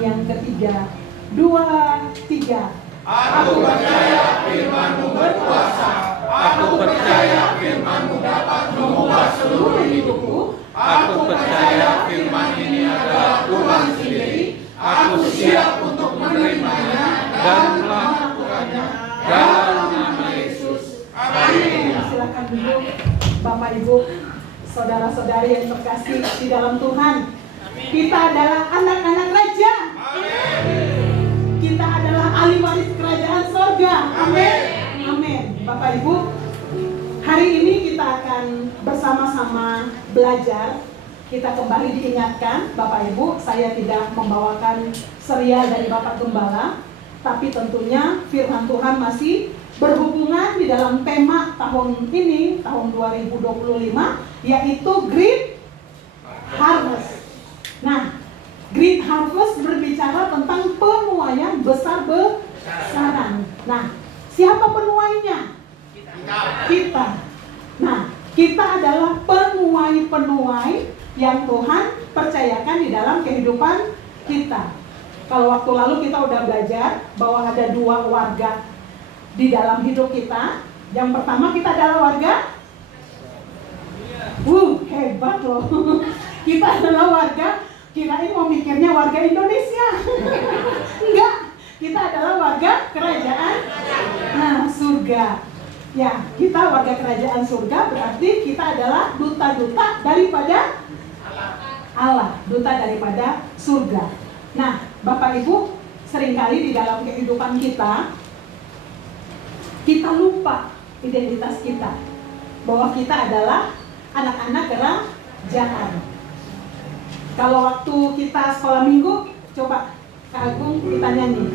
yang ketiga. 2, 3. Aku percaya firman-Mu berkuasa. Aku percaya firman-Mu dapat mengubah seluruh hidupku. Aku percaya firman ini adalah Tuhan sendiri. Aku siap untuk menerimanya dan melakukannya dalam nama Yesus. Amin. Silakan duduk, Bapak Ibu, saudara-saudari yang terkasih di dalam Tuhan. Kita adalah anak-anak raja. Kita adalah ahli waris kerajaan sorga. Amin. Amin. Bapak Ibu, hari ini kita akan bersama-sama belajar. Kita kembali diingatkan, Bapak Ibu, saya tidak membawakan serial dari Bapak Gembala, tapi tentunya firman Tuhan masih berhubungan di dalam tema tahun ini, tahun 2025, yaitu Great Harvest. Nah, Great Harvest berbicara tentang penuaian besar-besaran. Nah, siapa penuainya? Kita. Nah, kita adalah penuai-penuai yang Tuhan percayakan di dalam kehidupan kita. Kalau waktu lalu kita udah belajar bahwa ada 2 warga di dalam hidup kita. Yang pertama, kita adalah warga. Hebat loh. Kita adalah warga, kirain mau mikirnya warga Indonesia. Enggak, kita adalah warga kerajaan surga. Ya, kita warga kerajaan surga, berarti kita adalah duta-duta daripada Allah, duta daripada surga. Nah, Bapak Ibu, seringkali di dalam kehidupan kita lupa identitas kita, bahwa kita adalah anak-anak kerajaan. Kalau waktu kita sekolah minggu, coba Kak Agung kita nyanyi.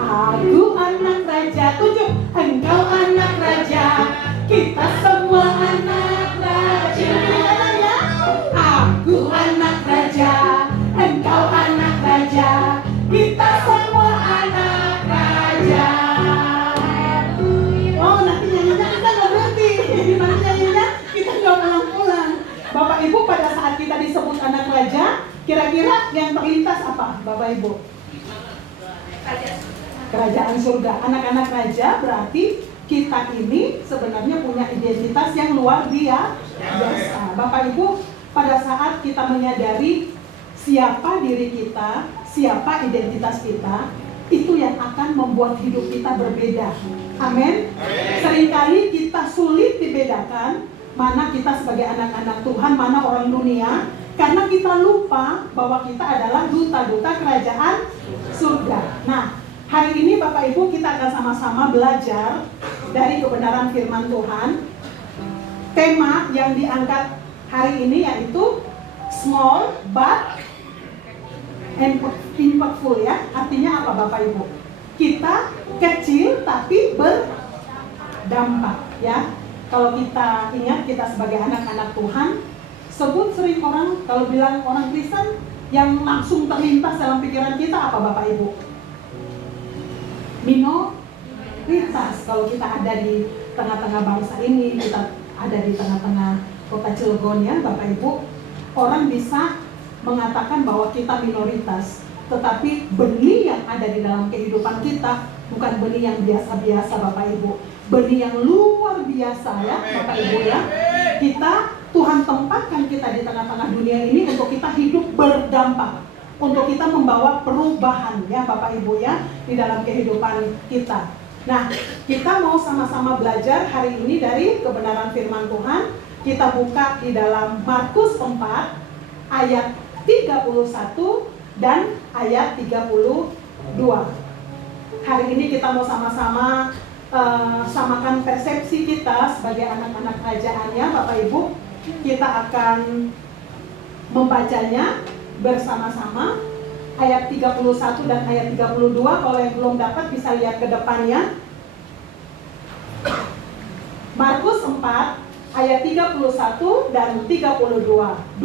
Aku anak raja, 7. Engkau anak raja, kita semua anak raja. Ya? Aku anak raja, engkau anak raja, kita semua anak raja. Oh, nanti nyanyinya kita nggak berhenti. Nanti nyanyinya kita nggak pulang-pulang. Bapak Ibu, pada saat kita disebut anak raja, kira-kira yang terlintas apa, Bapak Ibu? Kerajaan surga. Anak-anak raja berarti kita ini sebenarnya punya identitas yang luar biasa. Bapak Ibu, pada saat kita menyadari siapa diri kita, siapa identitas kita, itu yang akan membuat hidup kita berbeda. Amin. Seringkali kita sulit dibedakan mana kita sebagai anak-anak Tuhan, mana orang dunia, karena kita lupa bahwa kita adalah duta-duta kerajaan surga. Nah, hari ini Bapak Ibu kita akan sama-sama belajar dari kebenaran firman Tuhan. Tema yang diangkat hari ini yaitu small but impactful, ya. Artinya apa Bapak Ibu? Kita kecil tapi berdampak, ya. Kalau kita ingat kita sebagai anak-anak Tuhan, sebut sering orang kalau bilang orang Kristen yang langsung terlintas dalam pikiran kita apa Bapak Ibu? Minoritas. Kalau kita ada di tengah-tengah bangsa ini, kita ada di tengah-tengah kota Cilegon, ya Bapak Ibu, orang bisa mengatakan bahwa kita minoritas, tetapi benih yang ada di dalam kehidupan kita bukan benih yang biasa-biasa Bapak Ibu, benih yang luar biasa, ya Bapak Ibu, ya. Tuhan tempatkan kita di tengah-tengah dunia ini untuk kita hidup berdampak, untuk kita membawa perubahan, ya Bapak Ibu, ya, di dalam kehidupan kita. Nah, kita mau sama-sama belajar hari ini dari kebenaran firman Tuhan. Kita buka di dalam Markus 4 ayat 31 dan ayat 32. Hari ini kita mau sama-sama samakan persepsi kita sebagai anak-anak kerajaannya, Bapak Ibu. Kita akan membacanya bersama-sama ayat 31 dan ayat 32. Kalau yang belum dapat bisa lihat ke depannya. Markus 4 ayat 31 dan 32. 2,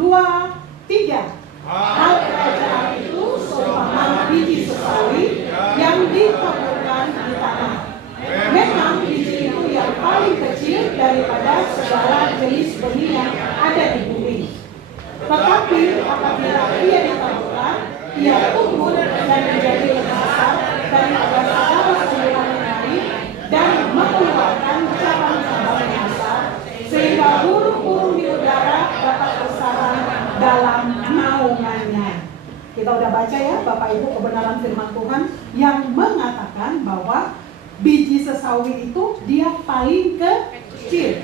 3. Hal kerajaan itu seumpama biji sesawi yang ditaburkan di tanah. Memang biji itu yang paling kecil daripada segala jenis benih yang ada di bumi. Tetapi apabila ia ditaburkan, ia tumbuh dan menjadi lebih besar daripada segala tumbuhan yang lain dan mengeluarkan cabang-cabang yang besar, sehingga burung-burung di udara dapat bersarang dalam naungannya. Kita udah baca ya Bapak Ibu kebenaran firman Tuhan yang mengatakan bahwa biji sesawi itu dia paling kecil,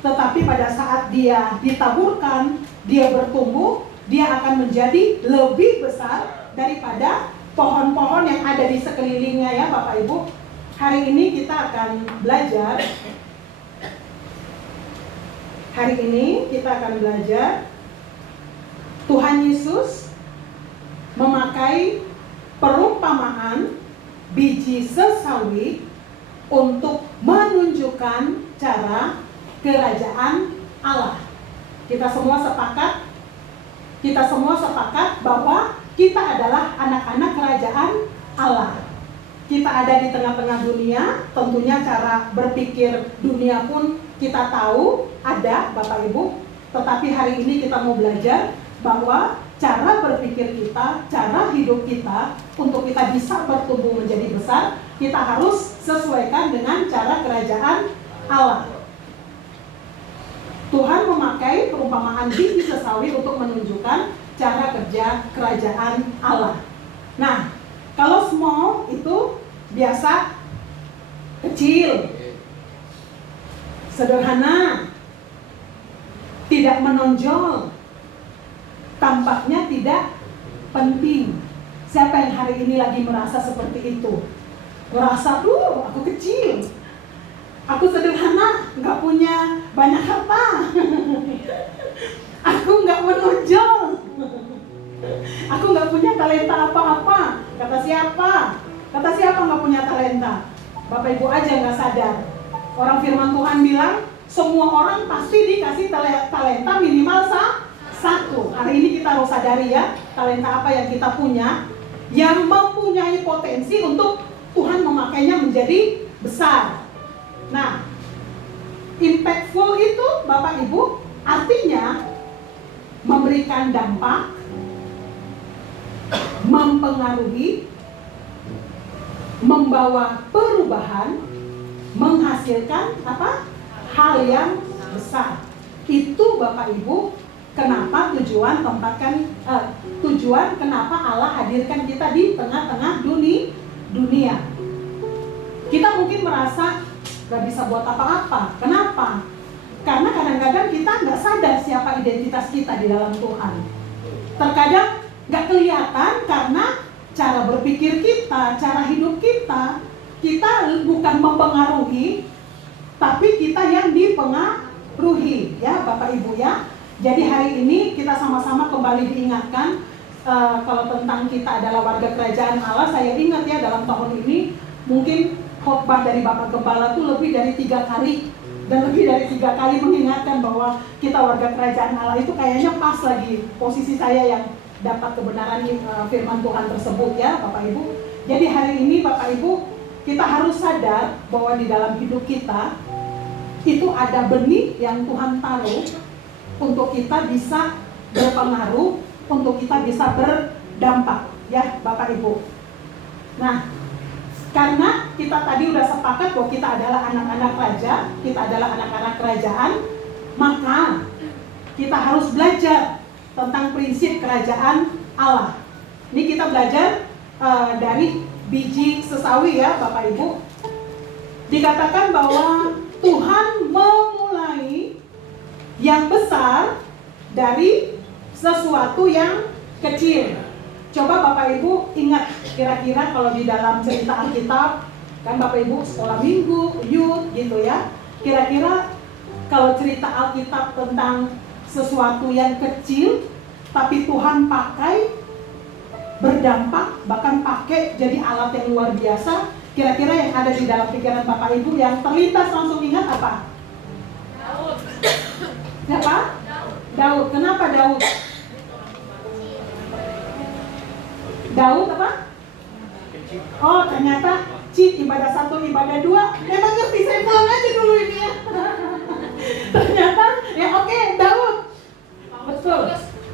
tetapi pada saat dia ditaburkan, dia bertumbuh, dia akan menjadi lebih besar daripada pohon-pohon yang ada di sekelilingnya ya Bapak Ibu. Hari ini kita akan belajar Tuhan Yesus memakai perumpamaan biji sesawi untuk menunjukkan cara kerajaan Allah. Kita semua sepakat bahwa kita adalah anak-anak kerajaan Allah. Kita ada di tengah-tengah dunia, tentunya cara berpikir dunia pun kita tahu ada Bapak Ibu. Tetapi hari ini kita mau belajar bahwa cara berpikir kita, cara hidup kita, untuk kita bisa bertumbuh menjadi besar, kita harus sesuaikan dengan cara kerajaan Allah. Tuhan memakai perumpamaan biji sesawi untuk menunjukkan cara kerja kerajaan Allah. Nah, kalau small itu biasa kecil, sederhana, tidak menonjol, tampaknya tidak penting. Siapa yang hari ini lagi merasa seperti itu? Merasa, aku kecil, aku sederhana, nggak punya banyak harta, aku nggak menonjol, aku nggak punya talenta apa-apa. Kata siapa nggak punya talenta? Bapak Ibu aja nggak sadar. Orang firman Tuhan bilang semua orang pasti dikasih talenta minimal satu. Hari ini kita harus sadari ya, talenta apa yang kita punya, yang mempunyai potensi untuk Tuhan memakainya menjadi besar. Nah, impactful itu Bapak Ibu artinya memberikan dampak, mempengaruhi, membawa perubahan, menghasilkan hal yang besar. Itu Bapak Ibu kenapa tujuan kenapa Allah hadirkan kita di tengah-tengah dunia. Kita mungkin merasa gak bisa buat apa-apa. Kenapa? Karena kadang-kadang kita gak sadar siapa identitas kita di dalam Tuhan. Terkadang gak kelihatan karena cara berpikir kita, cara hidup kita bukan mempengaruhi, tapi kita yang dipengaruhi ya Bapak Ibu ya. Jadi hari ini kita sama-sama kembali diingatkan kalau tentang kita adalah warga kerajaan Allah. Saya ingat ya dalam tahun ini mungkin khotbah dari Bapak Gembala itu lebih dari 3 kali dan lebih dari 3 kali mengingatkan bahwa kita warga kerajaan Allah. Itu kayaknya pas lagi posisi saya yang dapat kebenaran firman Tuhan tersebut ya Bapak Ibu. Jadi hari ini Bapak Ibu kita harus sadar bahwa di dalam hidup kita itu ada benih yang Tuhan taruh untuk kita bisa berpengaruh, untuk kita bisa berdampak ya Bapak Ibu. Nah, karena kita tadi udah sepakat bahwa kita adalah anak-anak raja, kita adalah anak-anak kerajaan, maka kita harus belajar tentang prinsip kerajaan Allah. Ini kita belajar dari biji sesawi ya Bapak Ibu. Dikatakan bahwa Tuhan memulai yang besar dari sesuatu yang kecil. Coba Bapak Ibu ingat kira-kira kalau di dalam cerita Alkitab, kan Bapak Ibu sekolah minggu, youth gitu ya. Kira-kira kalau cerita Alkitab tentang sesuatu yang kecil, tapi Tuhan pakai berdampak, bahkan pakai jadi alat yang luar biasa. Kira-kira yang ada di dalam pikiran Bapak Ibu yang terlintas langsung ingat apa? Daud. Siapa? Daud. Kenapa Daud? Daud apa? Oh ternyata ibadah 1, ibadah 2. Memang ngerti, saya pulang aja dulu ini ya. Ternyata ya oke, Daud. Betul.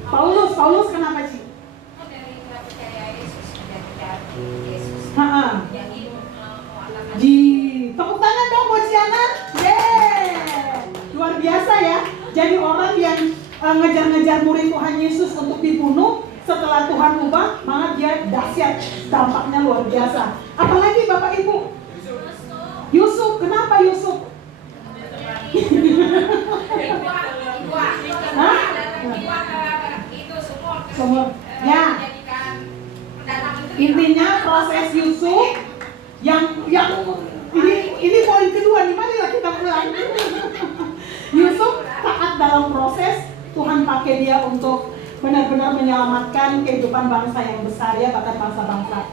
Paulus kenapa Ci? Dari nggak percaya jadi orang yang ngejar-ngejar murid Tuhan Yesus untuk dibunuh. Setelah Tuhan ubah, malah dia dahsyat, dampaknya luar biasa. Apalagi Bapak Ibu, Yusuf, kenapa Yusuf? Hah? Semua. Ya. Intinya proses Yusuf yang ini poin kedua nih, marilah kita ulang. Yusuf taat dalam proses, Tuhan pakai dia untuk benar-benar menyelamatkan kehidupan bangsa yang besar ya, bahkan bangsa-bangsa.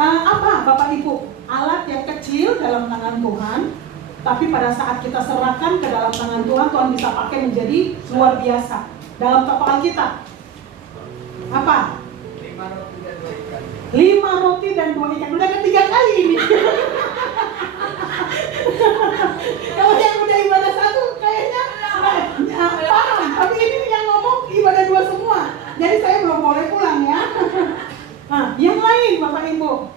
Apa Bapak Ibu? Alat yang kecil dalam tangan Tuhan, tapi pada saat kita serahkan ke dalam tangan Tuhan, Tuhan bisa pakai menjadi luar biasa. Dalam tokoh Alkitab, apa? 5 roti dan 2 ikan. Udah ketiga kali ini. Kalau yang udah ibadah satu kayaknya paham, tapi ini yang ngomong ibadah 2 semua. Jadi saya belum boleh pulang ya. Nah, yang lain Bapak Ibu.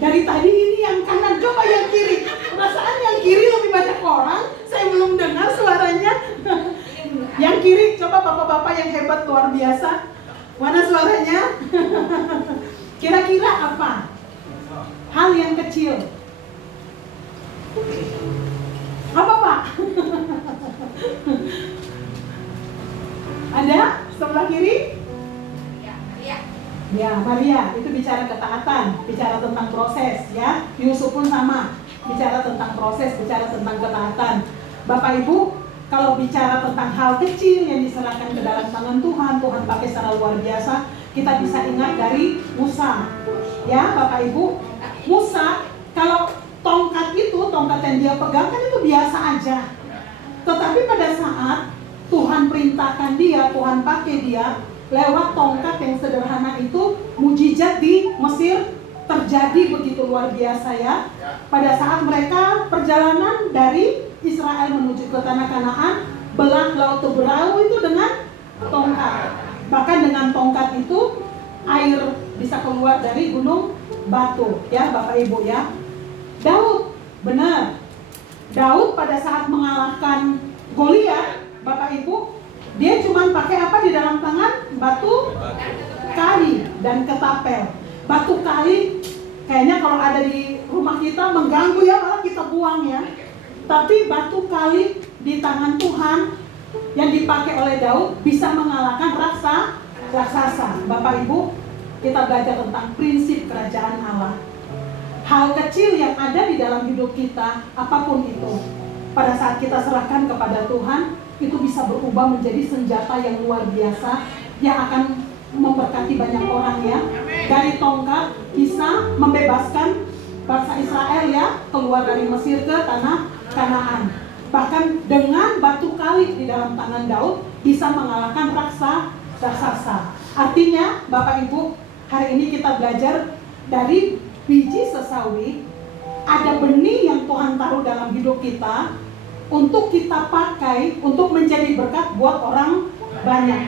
Dari tadi ini yang kanan, coba yang kiri. Perasaan yang kiri lebih banyak orang. Saya belum dengar suaranya. Yang kiri, coba bapak-bapak yang hebat luar biasa. Mana suaranya? Kira-kira apa? Hal yang kecil. Apa Pak? Ada? Sebelah kiri? Ya, Maria, itu bicara ketaatan, bicara tentang proses ya. Yusuf pun sama, bicara tentang proses, bicara tentang ketaatan. Bapak Ibu, kalau bicara tentang hal kecil yang diserahkan ke dalam tangan Tuhan, Tuhan pakai secara luar biasa. Kita bisa ingat dari Musa. Ya, Bapak Ibu, Musa, kalau tongkat yang dia pegang kan itu biasa aja. Tetapi pada saat Tuhan perintahkan dia, Tuhan pakai dia, lewat tongkat yang sederhana itu, mujizat di Mesir terjadi begitu luar biasa ya. Pada saat mereka perjalanan dari Israel menuju ke tanah Kanaan, belah laut Teberau itu dengan tongkat. Bahkan dengan tongkat itu air bisa keluar dari gunung batu ya Bapak Ibu ya. Daud, benar. Daud pada saat mengalahkan Goliat, Bapak Ibu, dia cuma pakai apa di dalam tangan? Batu kali dan ketapel. Batu kali kayaknya kalau ada di rumah kita mengganggu ya, malah kita buang ya. Tapi batu kali di tangan Tuhan yang dipakai oleh Daud bisa mengalahkan raksasa. Bapak Ibu, kita belajar tentang prinsip kerajaan Allah. Hal kecil yang ada di dalam hidup kita, apapun itu, pada saat kita serahkan kepada Tuhan, itu bisa berubah menjadi senjata yang luar biasa yang akan memberkati banyak orang ya. Dari tongkat bisa membebaskan bangsa Israel ya, keluar dari Mesir ke tanah Kanaan. Bahkan dengan batu kali di dalam tangan Daud bisa mengalahkan raksasa. Artinya Bapak Ibu, hari ini kita belajar dari biji sesawi, ada benih yang Tuhan taruh dalam hidup kita untuk kita pakai untuk menjadi berkat buat orang banyak.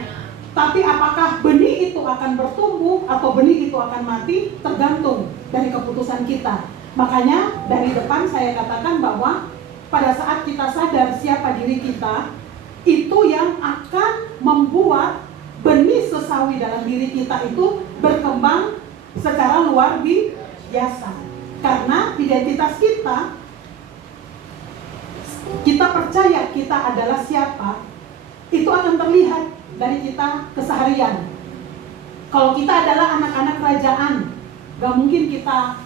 Tapi apakah benih itu akan bertumbuh atau benih itu akan mati, tergantung dari keputusan kita. Makanya dari depan saya katakan bahwa pada saat kita sadar siapa diri kita, itu yang akan membuat benih sesawi dalam diri kita itu berkembang secara luar biasa. Karena identitas kita percaya kita adalah siapa, itu akan terlihat dari kita keseharian. Kalau kita adalah anak-anak kerajaan, gak mungkin kita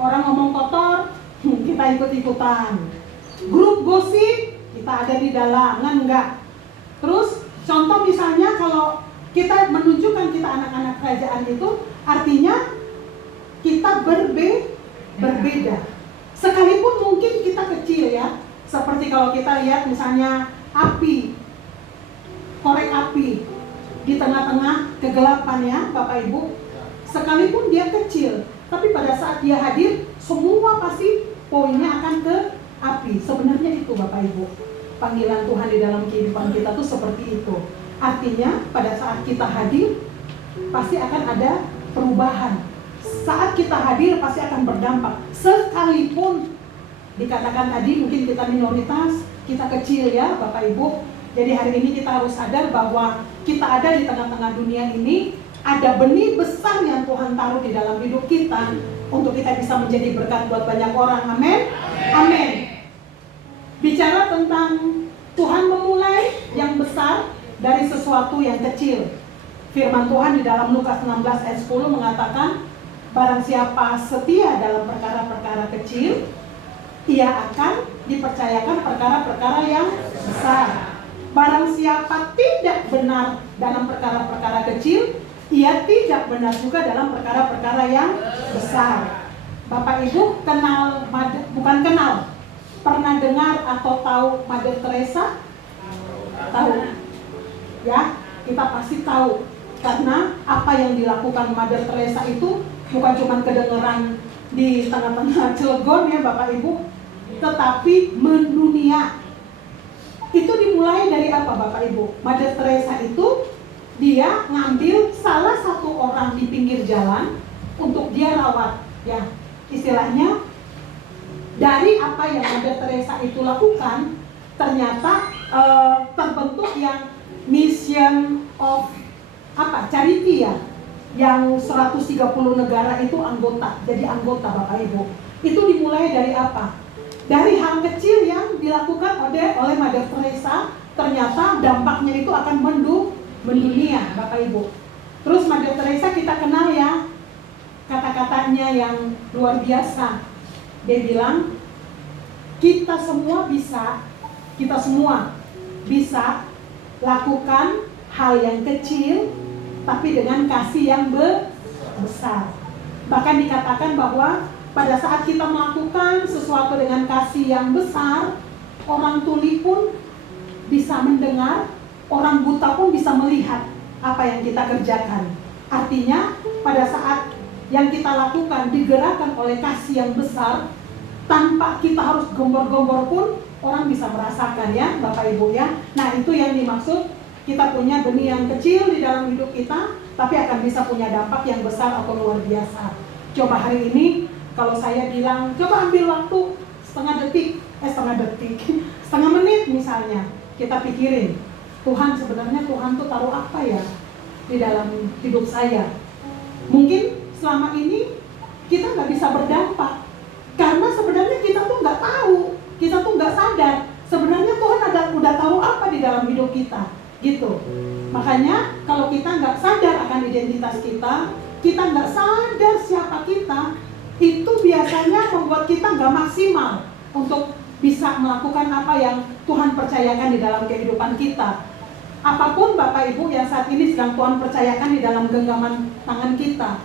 orang ngomong kotor, kita ikut-ikutan. Grup gosip, kita ada di dalam, enggak. Terus contoh misalnya kalau kita menunjukkan kita anak-anak kerajaan itu, artinya kita berbeda. Sekalipun mungkin kita kecil ya, seperti kalau kita lihat misalnya korek api di tengah-tengah kegelapan ya Bapak Ibu, sekalipun dia kecil, tapi pada saat dia hadir, semua pasti poinnya akan ke api. Sebenarnya itu Bapak Ibu, panggilan Tuhan di dalam kehidupan kita tuh seperti itu. Artinya pada saat kita hadir, pasti akan ada perubahan. Saat kita hadir pasti akan berdampak. Sekalipun dikatakan tadi mungkin kita minoritas, kita kecil ya Bapak Ibu, Jadi hari ini kita harus sadar bahwa kita ada di tengah-tengah dunia ini, ada benih besar yang Tuhan taruh di dalam hidup kita untuk kita bisa menjadi berkat buat banyak orang. Amin. Amin. Bicara tentang Tuhan memulai yang besar dari sesuatu yang kecil. Firman Tuhan di dalam Lukas 16 ayat 10 mengatakan, barang siapa setia dalam perkara-perkara kecil, ia akan dipercayakan perkara-perkara yang besar. Barang siapa tidak benar dalam perkara-perkara kecil, ia tidak benar juga dalam perkara-perkara yang besar. Bapak Ibu kenal, bukan kenal, pernah dengar atau tahu Mother Teresa? Tahu? Ya, kita pasti tahu. Karena apa yang dilakukan Mother Teresa itu bukan cuma kedengeran di tengah-tengah Cilegon ya Bapak Ibu, tetapi mendunia. Itu dimulai dari apa Bapak Ibu? Mother Teresa itu dia ngambil salah satu orang di pinggir jalan untuk dia rawat, ya. Istilahnya dari apa yang Mother Teresa itu lakukan, ternyata terbentuk yang mission of charity ya, yang 130 negara itu jadi anggota Bapak Ibu. Itu dimulai dari apa? Dari hal kecil yang dilakukan oleh Mother Teresa, ternyata dampaknya itu akan mendunia Bapak Ibu. Terus Mother Teresa kita kenal ya, kata-katanya yang luar biasa. Dia bilang, kita semua bisa lakukan hal yang kecil tapi dengan kasih yang besar. Bahkan dikatakan bahwa pada saat kita melakukan sesuatu dengan kasih yang besar, orang tuli pun bisa mendengar, orang buta pun bisa melihat apa yang kita kerjakan. Artinya pada saat yang kita lakukan digerakkan oleh kasih yang besar, tanpa kita harus gombor-gombor pun orang bisa merasakan ya Bapak Ibu ya. Nah itu yang dimaksud, kita punya benih yang kecil di dalam hidup kita, tapi akan bisa punya dampak yang besar atau luar biasa. Coba hari ini kalau saya bilang, coba ambil waktu setengah menit misalnya, kita pikirin, Tuhan sebenarnya Tuhan tuh taruh apa ya di dalam hidup saya. Mungkin selama ini kita nggak bisa berdampak, karena sebenarnya kita tuh nggak tahu, kita tuh nggak sadar, sebenarnya Tuhan udah tahu apa di dalam hidup kita, gitu. Makanya kalau kita nggak sadar akan identitas kita nggak sadar siapa kita, itu biasanya membuat kita nggak maksimal untuk bisa melakukan apa yang Tuhan percayakan di dalam kehidupan kita. Apapun Bapak Ibu yang saat ini sedang Tuhan percayakan di dalam genggaman tangan kita,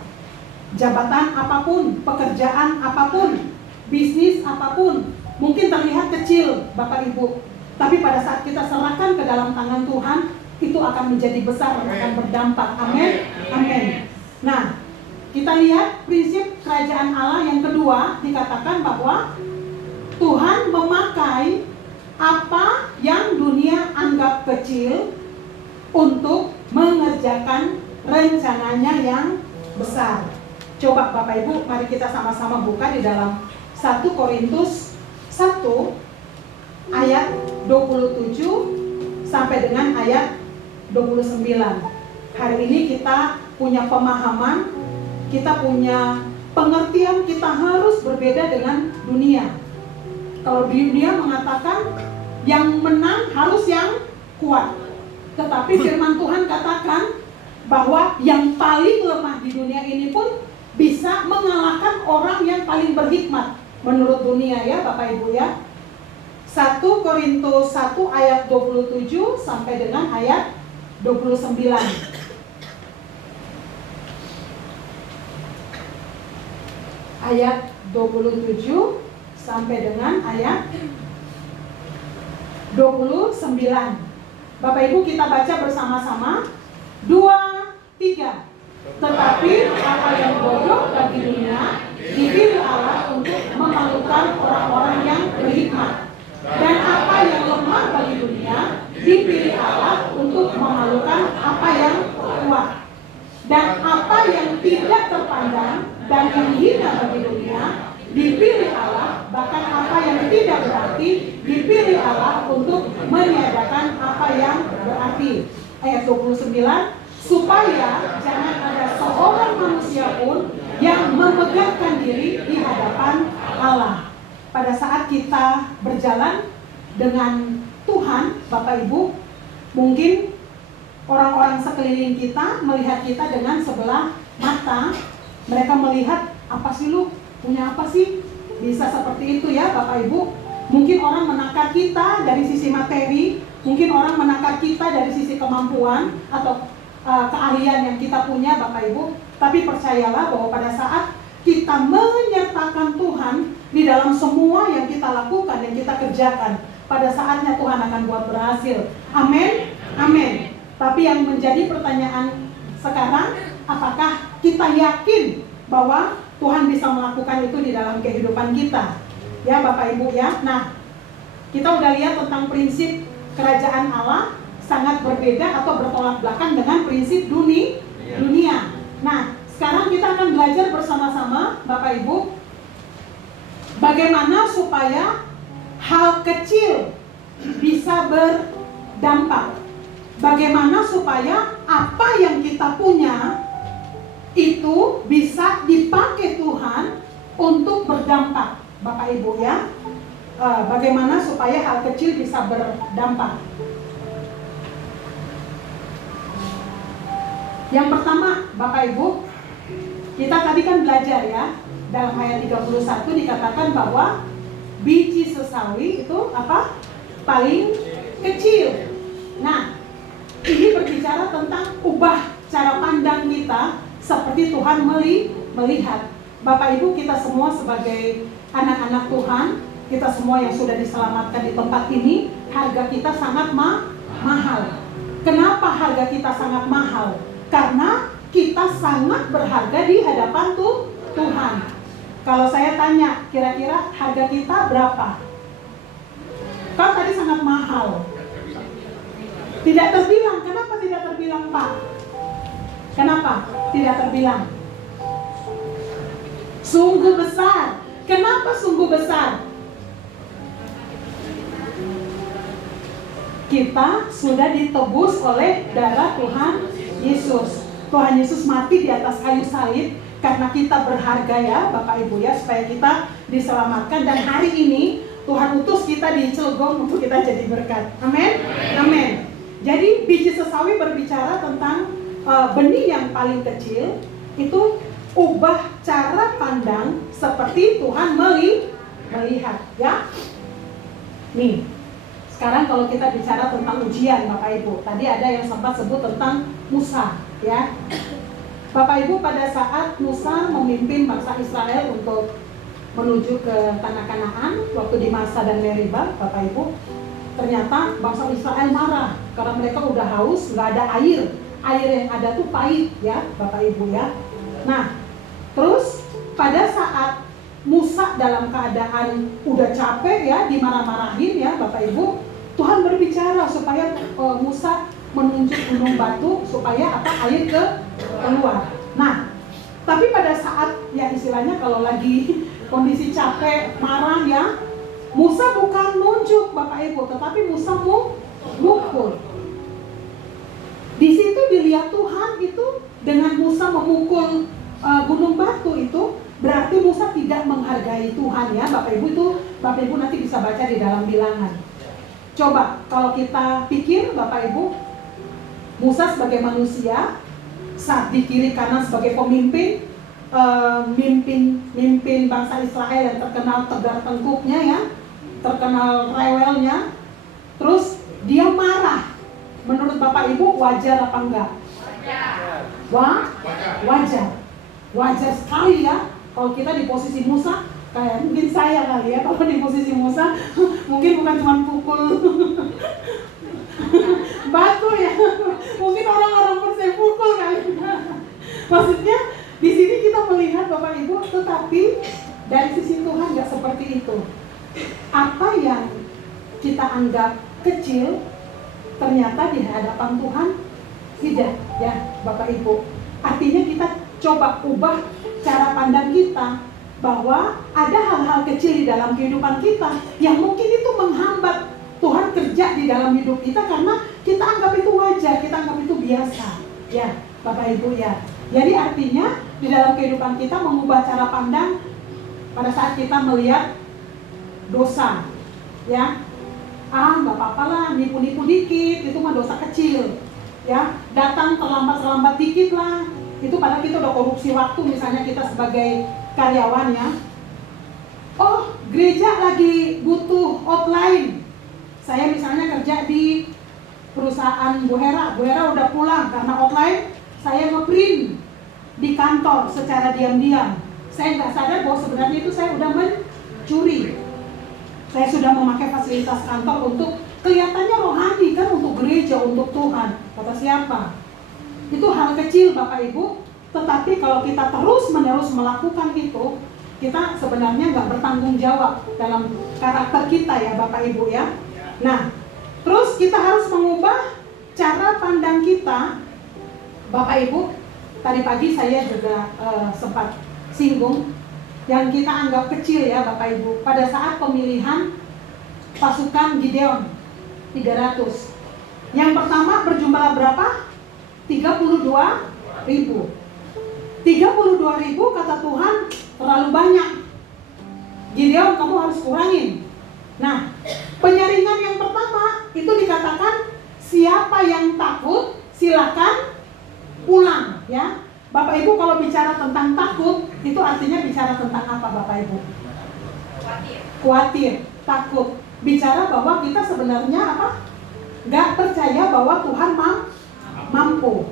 jabatan apapun, pekerjaan apapun, bisnis apapun, mungkin terlihat kecil Bapak Ibu, tapi pada saat kita serahkan ke dalam tangan Tuhan, itu akan menjadi besar dan akan berdampak. Amin. Amin. Nah, kita lihat prinsip kerajaan Allah yang kedua, dikatakan bahwa Tuhan memakai apa yang dunia anggap kecil untuk mengerjakan rencananya yang besar. Coba Bapak Ibu, mari kita sama-sama buka di dalam 1 Korintus 1 ayat 27 sampai dengan ayat 29. Hari ini kita punya pemahaman, kita punya pengertian, kita harus berbeda dengan dunia. Kalau dunia mengatakan yang menang harus yang kuat, tetapi firman Tuhan katakan bahwa yang paling lemah di dunia ini pun bisa mengalahkan orang yang paling berhikmat menurut dunia ya Bapak Ibu ya. 1 Korintus 1 ayat 27 sampai dengan ayat 29. Ayat 27 sampai dengan ayat 29. Bapak Ibu kita baca bersama-sama. 2, 3. Tetapi apa yang bodoh bagi dunia dipilih Allah untuk memalukan orang-orang yang berhikmat. Dan apa yang lemah bagi dunia dipilih Allah untuk memalukan apa yang kuat. Dan apa yang tidak terpandang dan yang hina bagi dunia dipilih Allah, bahkan apa yang tidak berarti dipilih Allah untuk meniadakan apa yang lagi ayat 29, supaya jangan ada seorang manusia pun yang memegahkan diri di hadapan Allah. Pada saat kita berjalan dengan Tuhan, Bapak Ibu, mungkin orang-orang sekeliling kita melihat kita dengan sebelah mata. Mereka melihat, apa sih lu? Punya apa sih? Bisa seperti itu ya Bapak Ibu. Mungkin orang menakar kita dari sisi materi, mungkin orang menakar kita dari sisi kemampuan atau keahlian yang kita punya Bapak Ibu. Tapi percayalah bahwa pada saat kita menyertakan Tuhan di dalam semua yang kita lakukan, yang kita kerjakan, pada saatnya Tuhan akan buat berhasil. Amin, amin. Tapi yang menjadi pertanyaan sekarang, apakah kita yakin bahwa Tuhan bisa melakukan itu di dalam kehidupan kita? Ya Bapak Ibu ya. Nah, kita udah lihat tentang prinsip kerajaan Allah sangat berbeda atau bertolak belakang dengan prinsip dunia. Nah, sekarang kita akan belajar bersama-sama Bapak Ibu, bagaimana supaya hal kecil bisa berdampak. Bagaimana supaya apa yang kita punya itu bisa dipakai Tuhan untuk berdampak, Bapak Ibu ya. Bagaimana supaya hal kecil bisa berdampak. Yang pertama, Bapak Ibu, kita tadi kan belajar ya, dalam ayat 31 dikatakan bahwa biji sesawi itu apa? Paling kecil. Nah, ini berbicara tentang ubah cara pandang kita seperti Tuhan melihat. Bapak Ibu, kita semua sebagai anak-anak Tuhan, kita semua yang sudah diselamatkan di tempat ini, harga kita sangat mahal. Kenapa harga kita sangat mahal? Karena kita sangat berharga di hadapan Tuhan. Kalau saya tanya, kira-kira harga kita berapa? Kan tadi sangat mahal. Tidak terbilang. Kenapa tidak terbilang, Pak? Kenapa tidak terbilang? Sungguh besar. Kenapa sungguh besar? Kita sudah ditebus oleh darah Tuhan Yesus. Tuhan Yesus mati di atas kayu salib karena kita berharga ya Bapak Ibu ya, supaya kita diselamatkan. Dan hari ini Tuhan utus kita di Cilegon untuk kita jadi berkat. Amin. Amin. Jadi biji sesawi berbicara tentang benih yang paling kecil. Itu ubah cara pandang seperti Tuhan melihat ya. Nih, sekarang kalau kita bicara tentang ujian Bapak Ibu, tadi ada yang sempat sebut tentang Musa ya. Bapak Ibu, pada saat Musa memimpin bangsa Israel untuk menuju ke tanah Kanaan, waktu di Masa dan Meriba, Bapak Ibu, ternyata bangsa Israel marah karena mereka udah haus, nggak ada air yang ada tuh pahit ya Bapak Ibu ya. Nah, terus pada saat Musa dalam keadaan udah capek ya, dimarah-marahin ya Bapak Ibu, Tuhan berbicara supaya Musa menunjuk gunung batu supaya air keluar. Nah, tapi pada saat ya istilahnya kalau lagi kondisi capek, marah ya, Musa bukan nunjuk Bapak Ibu, tetapi Musa mukul. Di situ dilihat Tuhan itu dengan Musa memukul gunung batu itu, berarti Musa tidak menghargai Tuhan ya Bapak Ibu nanti bisa baca di dalam Bilangan. Coba kalau kita pikir Bapak Ibu, Musa sebagai manusia saat di kiri kanan sebagai pemimpin, mimpin bangsa Israel yang terkenal tegar tengkuknya ya, terkenal rewelnya, terus dia marah. Menurut Bapak Ibu wajar apa enggak? Wajar sekali ya. Kalau kita di posisi Musa, kayak mungkin saya kali ya, kalau di posisi Musa mungkin bukan cuma pukul batu ya, mungkin orang-orang Persib pukul kali. Maksudnya di sini kita melihat Bapak Ibu, tetapi dari sisi Tuhan nggak seperti itu. Apa yang kita anggap kecil, ternyata di hadapan Tuhan tidak ya Bapak Ibu. Artinya kita coba ubah cara pandang kita, bahwa ada hal-hal kecil di dalam kehidupan kita yang mungkin itu menghambat Tuhan kerja di di dalam hidup kita karena kita anggap itu wajar, kita anggap itu biasa. Ya, Bapak Ibu ya. Jadi artinya di dalam kehidupan kita mengubah cara pandang pada saat kita melihat dosa. Ya, nggak apa-apa lah, nipu-nipu dikit, itu mah dosa kecil. Ya, datang terlambat dikit lah. Itu padahal kita udah korupsi waktu, misalnya kita sebagai karyawan ya. Oh, gereja lagi butuh outline. Saya misalnya kerja di perusahaan Bu Hera udah pulang karena outline saya nge-print di kantor secara diam-diam. Saya nggak sadar bahwa sebenarnya itu saya udah mencuri. Saya sudah memakai fasilitas kantor untuk kelihatannya rohani kan, untuk gereja, untuk Tuhan. Kata siapa? Itu hal kecil Bapak Ibu, tetapi kalau kita terus-menerus melakukan itu, kita sebenarnya nggak bertanggung jawab dalam karakter kita ya Bapak Ibu ya. Nah, terus kita harus mengubah cara pandang kita. Bapak Ibu, tadi pagi saya juga sempat singgung yang kita anggap kecil ya Bapak Ibu. Pada saat pemilihan pasukan Gideon 300, yang pertama berjumlah berapa? 32.000. 32.000 kata Tuhan terlalu banyak. Gideon, kamu harus kurangin. Nah, penyaringan yang pertama itu dikatakan siapa yang takut silakan pulang ya. Bapak Ibu kalau bicara tentang takut itu artinya bicara tentang apa Bapak Ibu? Khawatir, takut. Bicara bahwa kita sebenarnya apa? Gak percaya bahwa Tuhan mampu.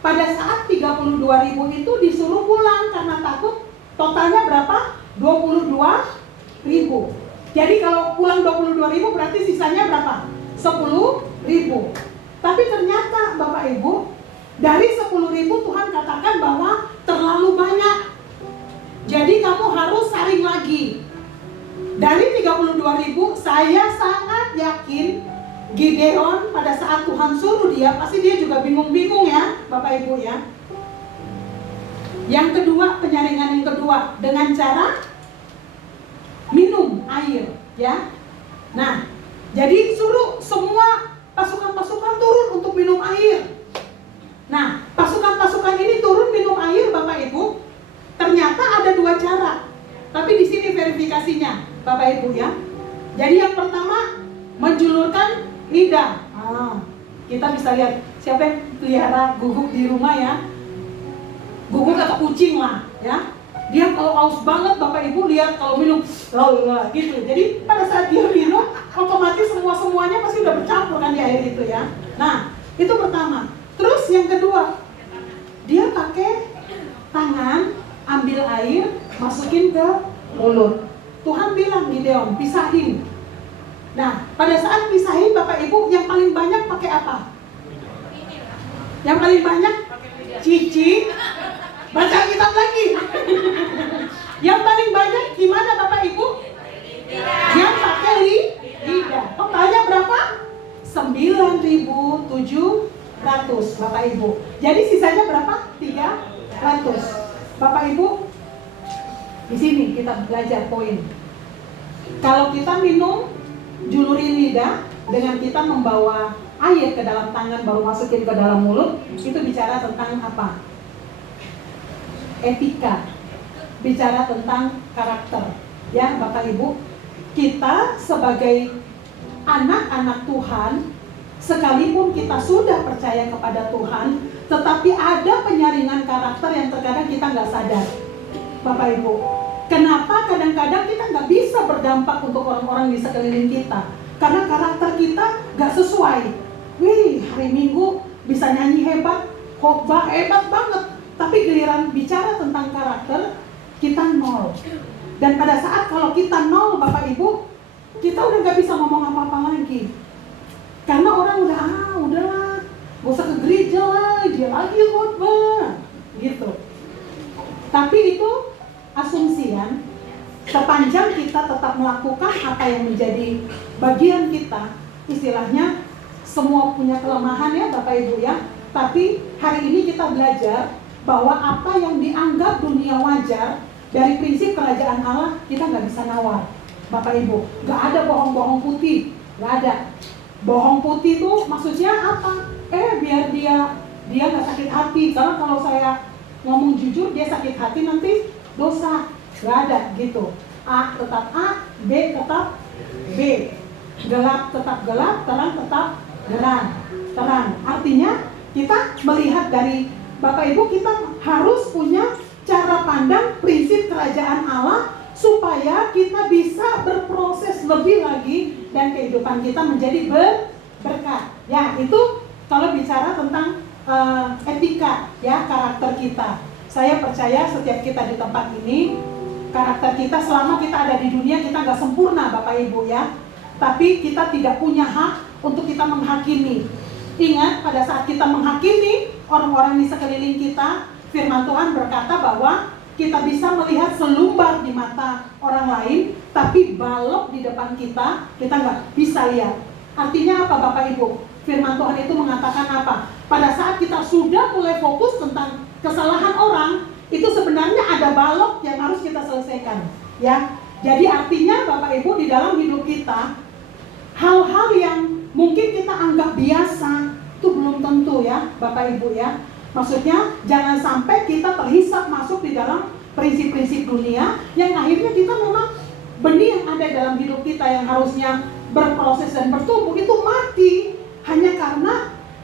Pada saat 32.000 itu disuruh pulang karena takut, totalnya berapa? 22.000. Jadi kalau pulang 22.000 berarti sisanya berapa? 10.000. Tapi ternyata Bapak Ibu, dari 10.000 Tuhan katakan bahwa terlalu banyak. Jadi kamu harus saring lagi. Dari 32.000 saya sangat yakin Gideon pada saat Tuhan suruh dia, pasti dia juga bingung-bingung ya Bapak Ibu ya. Yang kedua, penyaringan yang kedua dengan cara minum air ya. Nah, jadi suruh semua pasukan-pasukan turun untuk minum air. Nah, pasukan-pasukan ini turun minum air Bapak Ibu. Ternyata ada dua cara. Tapi di sini verifikasinya Bapak Ibu ya. Jadi yang pertama menjulurkan lidah. Kita bisa lihat siapa yang pelihara guguk di rumah ya. Guguk atau kucing lah ya. Dia kalau haus banget Bapak Ibu lihat kalau minum gitu. Jadi pada saat dia minum otomatis semuanya pasti udah bercampur kan di air itu ya. Nah, itu pertama. Terus yang kedua, dia pakai tangan ambil air masukin ke mulut. Tuhan bilang Gideon, pisahin. Nah, pada saat pisahin Bapak Ibu yang paling banyak pakai apa? Yang paling banyak cici. Baca kitab lagi. Yang paling banyak gimana Bapak Ibu? Yang pakai lidah. Totalnya berapa? 9.700 Bapak Ibu. Jadi sisanya berapa? 300. Bapak Ibu, di sini kita belajar poin. Kalau kita minum julurin lidah dengan kita membawa air ke dalam tangan baru masukin ke dalam mulut, itu bicara tentang apa? Etika, bicara tentang karakter. Ya Bapak Ibu, kita sebagai anak-anak Tuhan, sekalipun kita sudah percaya kepada Tuhan, tetapi ada penyaringan karakter yang terkadang kita nggak sadar. Bapak Ibu, kenapa kadang-kadang kita nggak bisa berdampak untuk orang-orang di sekeliling kita? Karena karakter kita nggak sesuai. Wih, hari Minggu bisa nyanyi hebat, khotbah hebat banget, tapi giliran bicara tentang karakter, kita nol. Dan pada saat kalau kita nol Bapak Ibu, kita udah nggak bisa ngomong apa-apa lagi. Karena orang udahlah, gak usah ke gereja lah, dia lagi khotbah, gitu. Tapi itu asumsi kan. Sepanjang kita tetap melakukan apa yang menjadi bagian kita, istilahnya semua punya kelemahan ya Bapak Ibu ya. Tapi hari ini kita belajar bahwa apa yang dianggap dunia wajar dari prinsip kerajaan Allah, kita nggak bisa nawar Bapak Ibu. Nggak ada bohong-bohong putih, nggak ada. Bohong putih tuh maksudnya apa? Biar dia nggak sakit hati. Karena kalau saya ngomong jujur dia sakit hati nanti dosa. Nggak ada gitu. A tetap A, B tetap B. Gelap tetap gelap, terang tetap terang. Artinya kita melihat dari Bapak Ibu, kita harus punya cara pandang prinsip kerajaan Allah supaya kita bisa berproses lebih lagi dan kehidupan kita menjadi berkat. Ya, itu kalau bicara tentang etika, ya, karakter kita. Saya percaya setiap kita di tempat ini, karakter kita selama kita ada di dunia, kita nggak sempurna Bapak Ibu ya. Tapi kita tidak punya hak untuk kita menghakimi. Ingat, pada saat kita menghakimi orang-orang di sekeliling kita, firman Tuhan berkata bahwa kita bisa melihat selumbar di mata orang lain, tapi balok di depan kita nggak bisa lihat. Artinya apa Bapak Ibu? Firman Tuhan itu mengatakan apa? Pada saat kita sudah mulai fokus tentang kesalahan orang, itu sebenarnya ada balok yang harus kita selesaikan. Ya, jadi artinya Bapak Ibu, di dalam hidup kita, hal-hal yang mungkin kita anggap biasa itu belum tentu ya Bapak Ibu ya. Maksudnya jangan sampai kita terhisap masuk di dalam prinsip-prinsip dunia yang akhirnya kita memang benih yang ada dalam hidup kita yang harusnya berproses dan bertumbuh itu mati hanya karena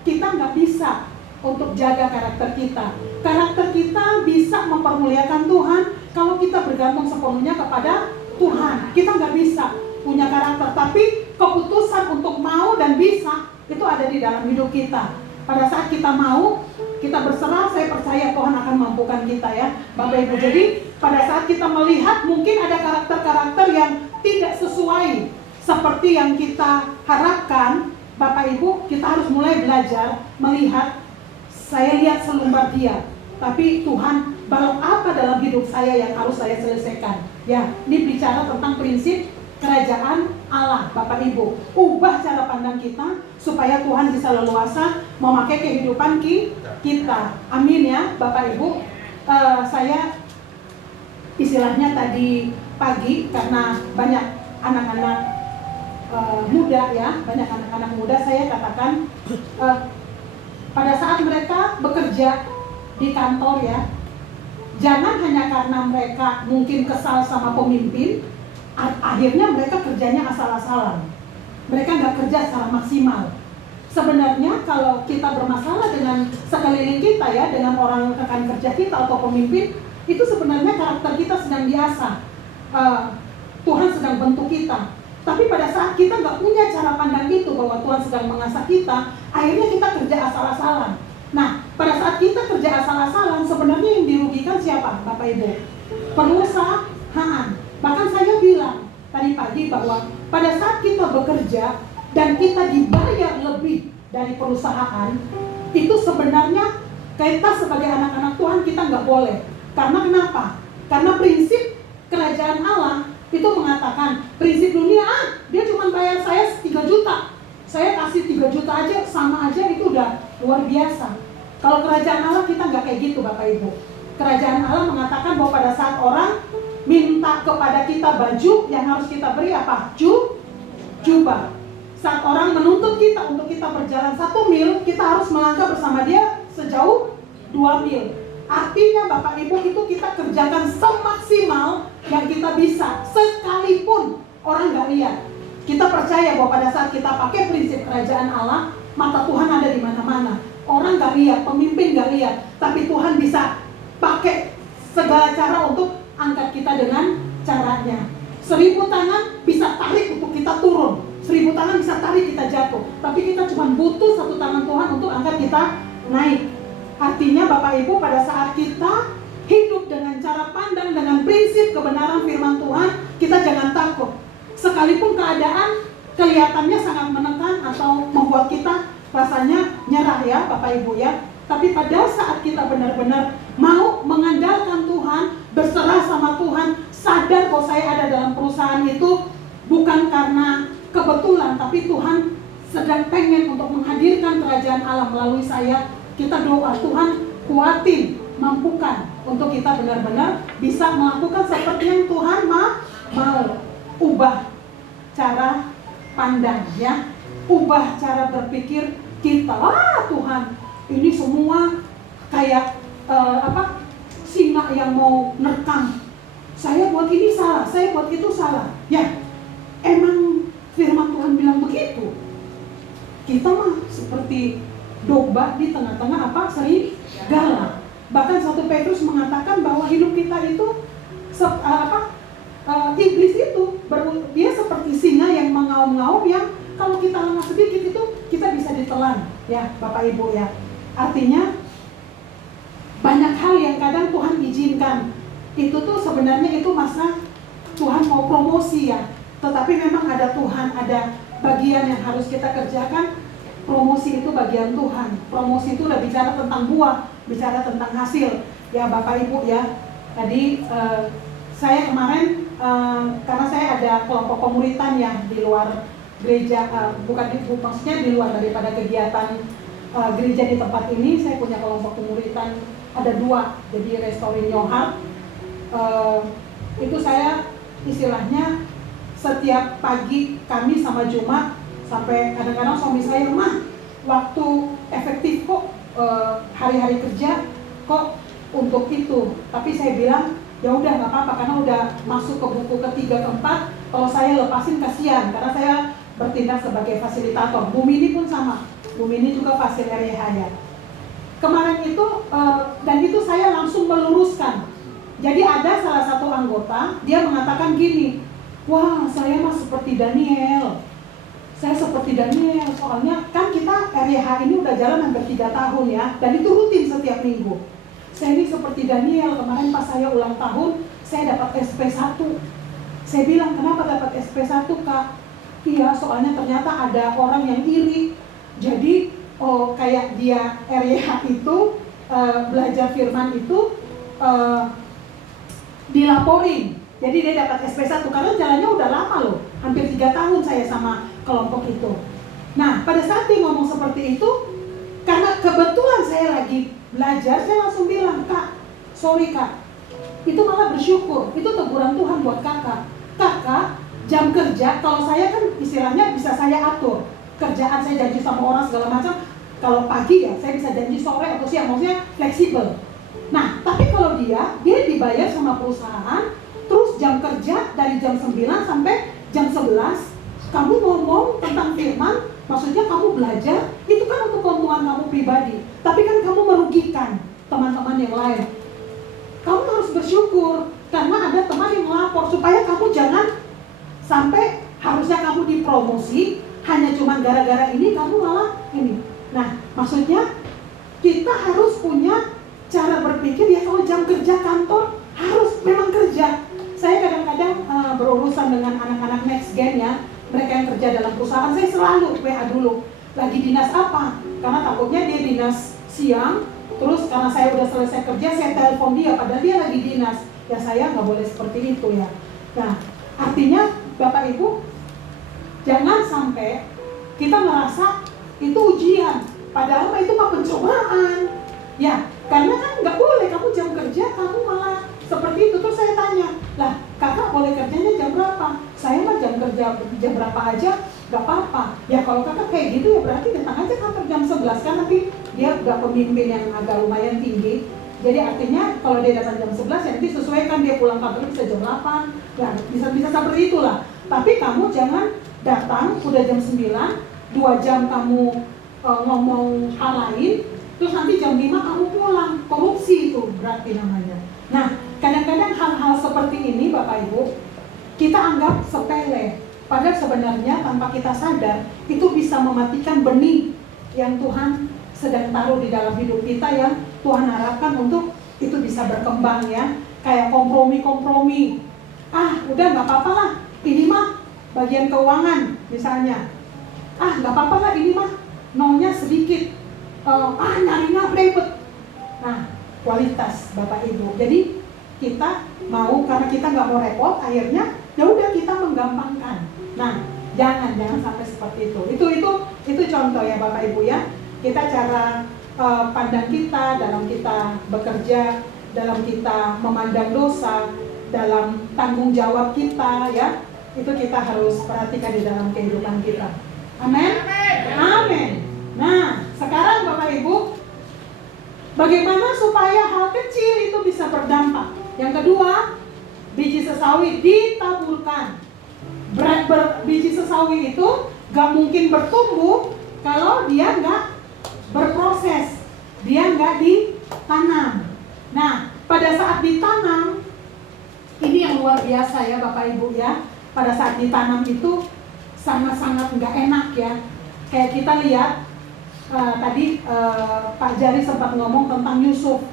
kita nggak bisa untuk jaga karakter kita. Karakter kita bisa mempermuliakan Tuhan kalau kita bergantung sepenuhnya kepada Tuhan. Kita nggak bisa punya karakter, tapi keputusan untuk mau dan bisa itu ada di dalam hidup kita. Pada saat kita mau, kita berserah, saya percaya Tuhan akan mampukan kita ya Bapak Ibu. Jadi pada saat kita melihat mungkin ada karakter-karakter yang tidak sesuai seperti yang kita harapkan, Bapak Ibu, kita harus mulai belajar melihat, saya lihat selumbar dia, tapi Tuhan balok apa dalam hidup saya yang harus saya selesaikan. Ya, ini bicara tentang prinsip kerajaan Allah Bapak Ibu. Ubah cara pandang kita supaya Tuhan bisa leluasa memakai kehidupan kita. Amin ya Bapak Ibu. Saya istilahnya tadi pagi karena banyak anak-anak muda ya, banyak anak-anak muda, saya katakan pada saat mereka bekerja di kantor ya, jangan hanya karena mereka mungkin kesal sama pemimpin, akhirnya mereka kerjanya asal-asalan. Mereka nggak kerja secara maksimal. Sebenarnya kalau kita bermasalah dengan sekeliling kita ya, dengan orang rekan kerja kita atau pemimpin, itu sebenarnya karakter kita sedang diasah. Tuhan sedang bentuk kita. Tapi pada saat kita nggak punya cara pandang itu bahwa Tuhan sedang mengasah kita, akhirnya kita kerja asal-asalan. Nah, pada saat kita kerja asal-asalan, sebenarnya yang dirugikan siapa, Bapak Ibu? Perusahaan. Bahkan saya bilang tadi pagi bahwa pada saat kita bekerja dan kita dibayar lebih dari perusahaan, itu sebenarnya kita sebagai anak-anak Tuhan kita nggak boleh. Karena kenapa? Karena prinsip kerajaan Allah itu mengatakan, prinsip dunia, dia cuma bayar saya 3 juta. Saya kasih 3 juta aja, sama aja itu udah luar biasa. Kalau kerajaan Allah kita nggak kayak gitu Bapak Ibu. Kerajaan Allah mengatakan bahwa pada saat orang minta kepada kita baju, yang harus kita beri apa? Jubah. Saat orang menuntut kita untuk kita berjalan 1 mil, kita harus melangkah bersama dia sejauh 2 mil. Artinya Bapak Ibu, itu kita kerjakan semaksimal yang kita bisa, sekalipun orang gak lihat. Kita percaya bahwa pada saat kita pakai prinsip kerajaan Allah, mata Tuhan ada di mana-mana. Orang gak lihat, pemimpin gak lihat, tapi Tuhan bisa pakai segala cara untuk angkat kita dengan caranya. 1000 tangan bisa tarik untuk kita turun, 1000 tangan bisa tarik kita jatuh, tapi kita cuma butuh 1 tangan Tuhan untuk angkat kita naik. Artinya Bapak Ibu, pada saat kita hidup dengan cara pandang, dengan prinsip kebenaran firman Tuhan, kita jangan takut. Sekalipun keadaan kelihatannya sangat menekan atau membuat kita rasanya nyerah ya Bapak Ibu ya, tapi pada saat kita benar-benar mau mengandalkan Tuhan, berserah sama Tuhan, sadar bahwa saya ada dalam perusahaan itu bukan karena kebetulan, tapi Tuhan sedang pengen untuk menghadirkan kerajaan Allah melalui saya. Kita doa, Tuhan kuatin, mampukan untuk kita benar-benar bisa melakukan seperti yang Tuhan mau. Ubah cara pandang ya. ubah cara berpikir kita. Tuhan, ini semua kayak singa yang mau nerkam. Saya buat ini salah, saya buat itu salah. Ya, emang firman Tuhan bilang begitu. Kita mah seperti domba di tengah-tengah serigala. Bahkan 1 Petrus mengatakan bahwa hidup kita itu iblis itu dia seperti singa yang mengaum-ngaum, yang kalau kita lengah sedikit itu kita bisa ditelan, ya Bapak Ibu ya. Artinya banyak hal yang kadang Tuhan izinkan. Itu tuh sebenarnya itu masa Tuhan mau promosi ya. Tetapi memang ada Tuhan, ada bagian yang harus kita kerjakan. Promosi itu bagian Tuhan. Promosi itu udah bicara tentang buah, bicara tentang hasil. Ya Bapak Ibu ya. Tadi saya kemarin karena saya ada kelompok pemuritan ya di luar gereja, maksudnya di luar daripada kegiatan gereja di tempat ini. Saya punya kelompok pemuritan, ada 2, jadi Restoring Your Heart. Itu saya istilahnya setiap pagi Kamis sama Jumat, sampai kadang-kadang suami saya, "Mah, waktu efektif kok hari-hari kerja kok untuk itu." Tapi saya bilang ya udah nggak apa-apa, karena udah masuk ke buku ketiga keempat. Kalau saya lepasin kasihan, karena saya bertindak sebagai fasilitator. Bu Mini pun sama, Bu Mini juga fasil RYH ya. Kemarin itu dan itu saya langsung meluruskan. Jadi ada salah satu anggota, dia mengatakan gini, "Wah, saya mah seperti Daniel. Saya seperti Daniel, soalnya kan kita RYH ini udah jalan hampir 3 tahun ya, dan itu rutin setiap minggu. Saya ini seperti Daniel, kemarin pas saya ulang tahun, saya dapat SP1. Saya bilang, "Kenapa dapat SP1, Kak?" "Iya, soalnya ternyata ada orang yang iri. Jadi, kayak dia RYH itu, belajar firman itu, dilaporin. Jadi dia dapat SP1, karena jalannya udah lama loh, hampir 3 tahun saya sama kelompok itu. Nah, pada saat dia ngomong seperti itu, karena kebetulan saya lagi belajar, saya langsung bilang, "Kak, sorry Kak, itu malah bersyukur, itu teguran Tuhan buat kakak. Kakak, jam kerja, kalau saya kan istilahnya bisa saya atur, kerjaan saya janji sama orang segala macam, kalau pagi ya saya bisa janji sore atau siang, maksudnya fleksibel. Nah, tapi kalau dia dibayar sama perusahaan, terus jam kerja dari jam 9 sampai jam 11, kamu ngomong tentang firman, maksudnya kamu belajar, itu kan untuk keuntungan kamu pribadi, tapi kan kamu merugikan teman-teman yang lain. Kamu harus bersyukur, karena ada teman yang melapor, supaya kamu jangan sampai harusnya kamu dipromosi, hanya cuma gara-gara ini kamu malah ini." Nah, maksudnya kita harus punya cara berpikir ya, kalau jam kerja kantor harus memang kerja. Saya kadang-kadang berurusan dengan anak-anak next gen ya, mereka yang kerja dalam perusahaan, saya selalu WA dulu, lagi dinas apa, karena takutnya dia dinas siang, terus karena saya udah selesai kerja, saya telepon dia, padahal dia lagi dinas. Ya saya nggak boleh seperti itu ya. Nah, artinya Bapak Ibu, jangan sampai kita merasa itu ujian, padahal itu mah pencobaan. Ya, karena kan nggak boleh kamu jam kerja, kamu malah seperti itu. Terus saya tanya, "Lah, kakak boleh kerjanya jam berapa?" "Saya mah jam kerja jam berapa aja, gak apa-apa." "Ya kalau kakak kayak gitu ya berarti datang aja kantor jam 11, kan nanti dia udah pemimpin yang agak lumayan tinggi. Jadi artinya kalau dia datang jam 11 ya nanti sesuaikan, dia pulang kantor bisa jam 8. Ya bisa seperti itulah. Tapi kamu jangan datang udah jam 9, 2 jam kamu ngomong hal lain, terus nanti jam 5 kamu pulang. Korupsi itu berarti namanya. Nah, kadang-kadang hal-hal seperti ini Bapak Ibu, kita anggap sepele. Padahal sebenarnya tanpa kita sadar, itu bisa mematikan benih yang Tuhan sedang taruh di dalam hidup kita, yang Tuhan harapkan untuk itu bisa berkembang ya. Kayak kompromi-kompromi. Udah gak apa-apa lah, ini mah bagian keuangan misalnya. Gak apa-apa lah, ini mah nolnya sedikit. Nyarinya ribet. Nah, kualitas Bapak Ibu. Jadi kita mau, karena kita nggak mau repot, akhirnya ya udah kita menggampangkan. Nah, jangan sampai seperti itu. Itu contoh ya Bapak Ibu ya. Kita cara pandang kita dalam kita bekerja, dalam kita memandang dosa, dalam tanggung jawab kita ya. Itu kita harus perhatikan di dalam kehidupan kita. Amin. Amin. Nah, sekarang Bapak Ibu, bagaimana supaya hal kecil itu bisa berdampak? Yang kedua, biji sesawi ditaburkan. Biji sesawi itu gak mungkin bertumbuh kalau dia gak berproses, dia gak ditanam. Nah, pada saat ditanam, ini yang luar biasa ya Bapak Ibu ya. Pada saat ditanam itu sangat-sangat gak enak ya. Kayak kita lihat tadi Pak Jari sempat ngomong tentang Yusuf.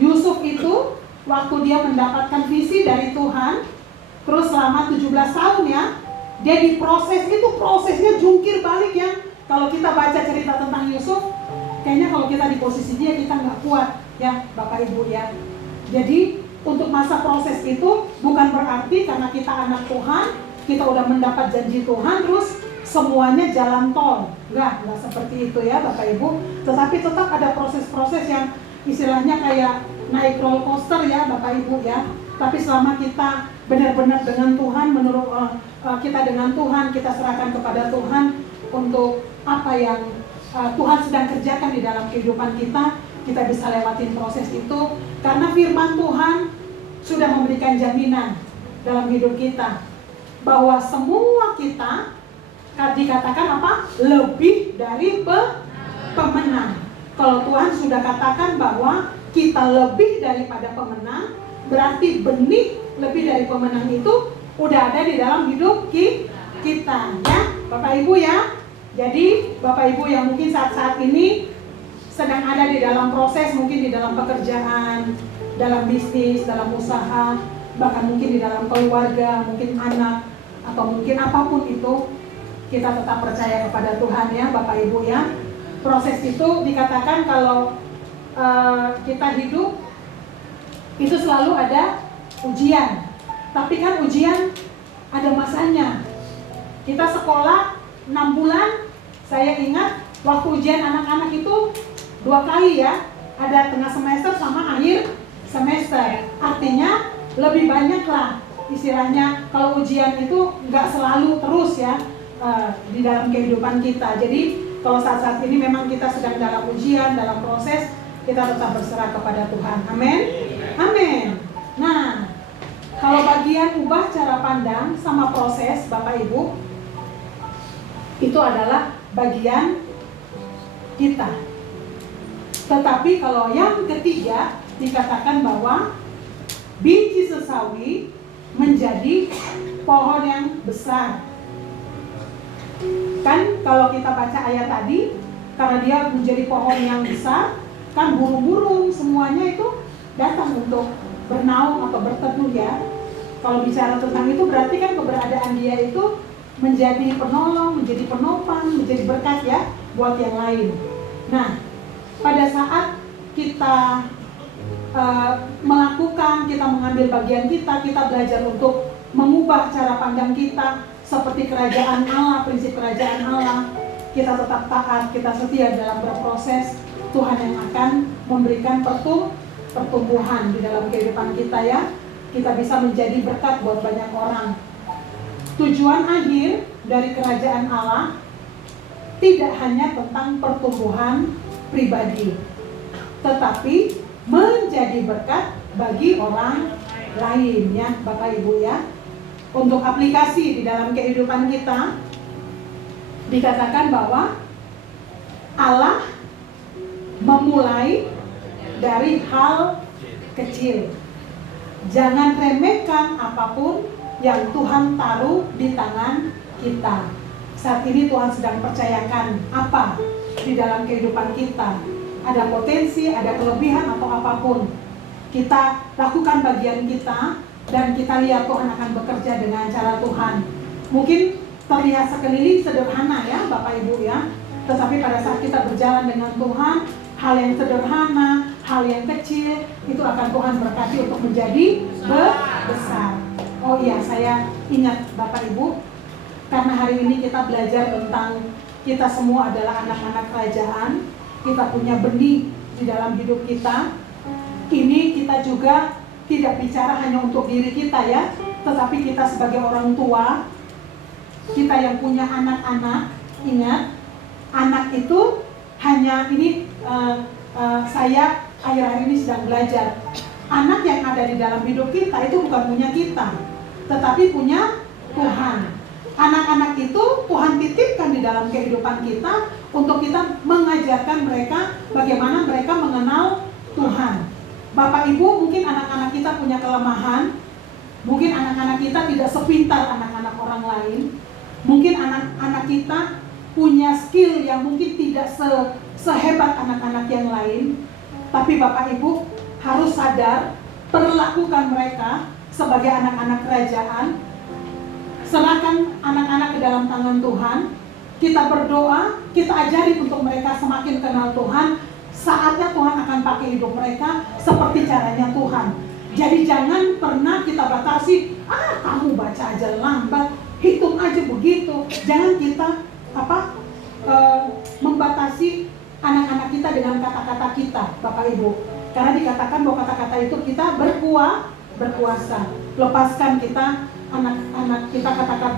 Yusuf itu waktu dia mendapatkan visi dari Tuhan, terus selama 17 tahun ya, dia diproses, itu prosesnya jungkir balik ya. Kalau kita baca cerita tentang Yusuf, kayaknya kalau kita di posisi dia, kita nggak kuat ya Bapak Ibu ya. Jadi untuk masa proses itu bukan berarti karena kita anak Tuhan, kita udah mendapat janji Tuhan, terus semuanya jalan tol. Enggak seperti itu ya Bapak Ibu. Tetapi tetap ada proses-proses yang istilahnya kayak naik roller coaster ya Bapak Ibu ya. Tapi selama kita benar-benar dengan Tuhan, menurut kita dengan Tuhan, kita serahkan kepada Tuhan untuk apa yang Tuhan sedang kerjakan di dalam kehidupan kita, kita bisa lewatin proses itu. Karena firman Tuhan sudah memberikan jaminan dalam hidup kita bahwa semua kita dikatakan apa? Lebih dari pemenang. Kalau Tuhan sudah katakan bahwa kita lebih daripada pemenang, berarti benih lebih dari pemenang itu udah ada di dalam hidup kita ya Bapak Ibu ya. Jadi Bapak Ibu yang mungkin saat-saat ini sedang ada di dalam proses, mungkin di dalam pekerjaan, dalam bisnis, dalam usaha, bahkan mungkin di dalam keluarga, mungkin anak, atau mungkin apapun itu, kita tetap percaya kepada Tuhan ya Bapak Ibu ya. Proses itu dikatakan kalau kita hidup itu selalu ada ujian. Tapi kan ujian ada masanya. Kita sekolah 6 bulan, saya ingat waktu ujian anak-anak itu 2 kali ya. Ada tengah semester sama akhir semester. Artinya lebih banyak lah istilahnya. Kalau ujian itu nggak selalu terus ya di dalam kehidupan kita. Jadi kalau saat-saat ini memang kita sedang dalam ujian, dalam proses, kita tetap berserah kepada Tuhan. Amin. Amin. Nah, kalau bagian ubah cara pandang sama proses Bapak Ibu, itu adalah bagian kita. Tetapi kalau yang ketiga dikatakan bahwa biji sesawi menjadi pohon yang besar. Kan kalau kita baca ayat tadi, karena dia menjadi pohon yang besar, kan burung-burung semuanya itu datang untuk bernaung atau berteduh ya. Kalau bicara tentang itu berarti kan keberadaan dia itu menjadi penolong, menjadi penopang, menjadi berkat ya buat yang lain. Nah, pada saat kita melakukan, kita mengambil bagian kita belajar untuk mengubah cara pandang kita seperti kerajaan Allah, prinsip kerajaan Allah. Kita tetap taat, kita setia dalam berproses. Tuhan yang akan memberikan pertumbuhan di dalam kehidupan kita ya. Kita bisa menjadi berkat buat banyak orang. Tujuan akhir dari kerajaan Allah tidak hanya tentang pertumbuhan pribadi, tetapi menjadi berkat bagi orang lain ya Bapak Ibu ya. Untuk aplikasi di dalam kehidupan kita, dikatakan bahwa Allah memulai dari hal kecil. Jangan remehkan apapun yang Tuhan taruh di tangan kita. Saat ini Tuhan sedang percayakan apa di dalam kehidupan kita. Ada potensi, ada kelebihan atau apapun. Kita lakukan bagian kita dan kita lihat Tuhan akan bekerja dengan cara Tuhan. Mungkin terlihat sekeliling sederhana ya Bapak Ibu ya. Tetapi pada saat kita berjalan dengan Tuhan, hal yang sederhana, hal yang kecil, itu akan Tuhan berkati untuk menjadi besar. Oh iya, saya ingat Bapak Ibu, karena hari ini kita belajar tentang kita semua adalah anak-anak kerajaan, kita punya benih di dalam hidup kita. Ini kita juga tidak bicara hanya untuk diri kita ya, tetapi kita sebagai orang tua, kita yang punya anak-anak, ingat, anak itu hanya ini saya akhir-akhir ini sedang belajar. Anak yang ada di dalam hidup kita itu bukan punya kita, tetapi punya Tuhan. Anak-anak itu Tuhan titipkan di dalam kehidupan kita untuk kita mengajarkan mereka bagaimana mereka mengenal Tuhan. Bapak Ibu, mungkin anak-anak kita punya kelemahan, mungkin anak-anak kita tidak sepintar anak-anak orang lain, mungkin anak-anak kita punya skill yang mungkin tidak sehebat anak-anak yang lain. Tapi Bapak Ibu harus sadar, perlakukan mereka sebagai anak-anak kerajaan. Serahkan anak-anak ke dalam tangan Tuhan. Kita berdoa, kita ajari untuk mereka semakin kenal Tuhan. Saatnya Tuhan akan pakai hidup mereka seperti caranya Tuhan. Jadi jangan pernah kita batasi, kamu baca aja lambat, hitung aja begitu. Jangan kita membatasi anak-anak kita dengan kata-kata kita, Bapak Ibu. Karena dikatakan bahwa kata-kata itu kita berkuasa. Lepaskan kita anak-anak kita katakan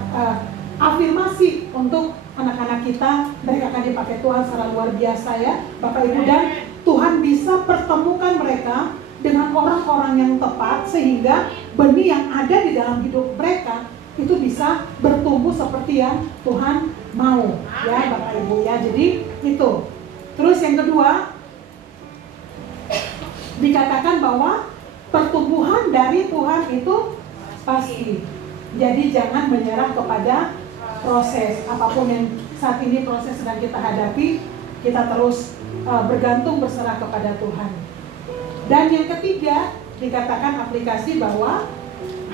afirmasi untuk anak-anak kita, mereka akan dipakai Tuhan secara luar biasa ya, Bapak Ibu. Dan Tuhan bisa pertemukan mereka dengan orang-orang yang tepat sehingga benih yang ada di dalam hidup mereka itu bisa bertumbuh seperti yang Tuhan mau ya, Bapak Ibu ya. Jadi itu. Terus yang kedua, dikatakan bahwa pertumbuhan dari Tuhan itu pasti. Jadi jangan menyerah kepada proses apapun yang saat ini proses sedang kita hadapi, kita terus bergantung berserah kepada Tuhan. Dan yang ketiga, dikatakan aplikasi bahwa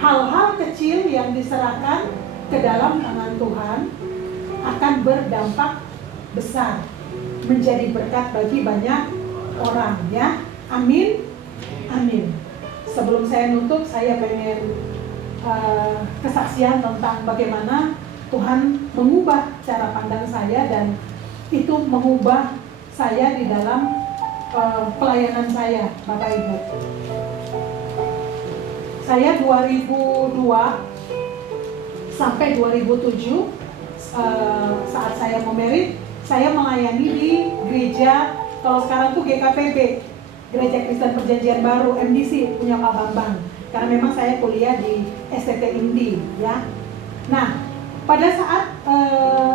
hal-hal kecil yang diserahkan ke dalam tangan Tuhan akan berdampak besar, menjadi berkat bagi banyak orang ya. Amin. Amin. Sebelum saya nutup, saya pengen kesaksian tentang bagaimana Tuhan mengubah cara pandang saya, dan itu mengubah saya di dalam pelayanan saya, Bapak Ibu. Saya 2002 sampai 2007 saat saya memerit, saya melayani di gereja, kalau sekarang tuh GKPB, Gereja Kristen Perjanjian Baru, MDC, punya Pak Bambang. Karena memang saya kuliah di STT Indi ya. Nah, pada saat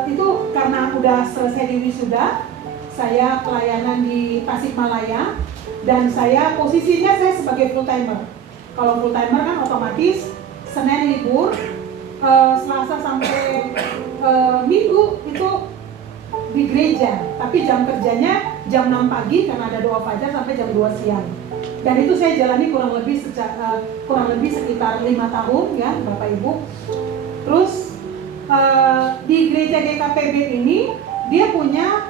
itu karena udah selesai di wisuda, saya pelayanan di Tasikmalaya, dan saya posisinya saya sebagai full timer. Kalau full timer kan otomatis Senin libur, Selasa sampai Minggu itu di gereja, tapi jam kerjanya jam 6 pagi karena ada doa fajar sampai jam 2 siang. Dan itu saya jalani kurang lebih sekitar 5 tahun ya, Bapak Ibu. Terus di gereja GKPB ini dia punya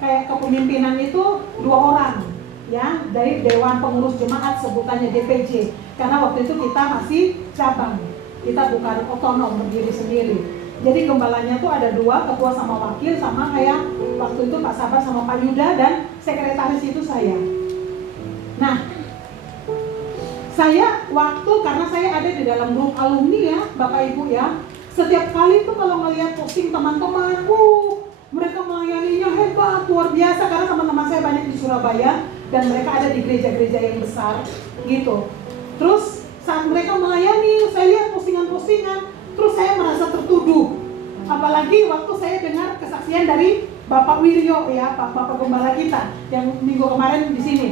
kayak kepemimpinan itu 2 orang ya, dari Dewan Pengurus Jemaat, sebutannya DPJ. Karena waktu itu kita masih cabang, kita bukan otonom berdiri sendiri. Jadi gembalanya tuh ada 2, ketua sama wakil, sama kayak waktu itu Pak Sabar sama Pak Yuda, dan sekretaris itu saya. Nah, saya karena saya ada di dalam grup alumni ya, Bapak Ibu ya, setiap kali tuh kalau ngelihat posting teman-teman, mereka melayaninya hebat, luar biasa, karena teman-teman saya banyak di Surabaya dan mereka ada di gereja-gereja yang besar gitu. Terus saat mereka melayani, saya lihat postingan-postingan, terus saya merasa tertuduh. Apalagi waktu saya dengar kesaksian dari Bapak Wiryo ya, Bapak Gembala kita yang minggu kemarin di sini.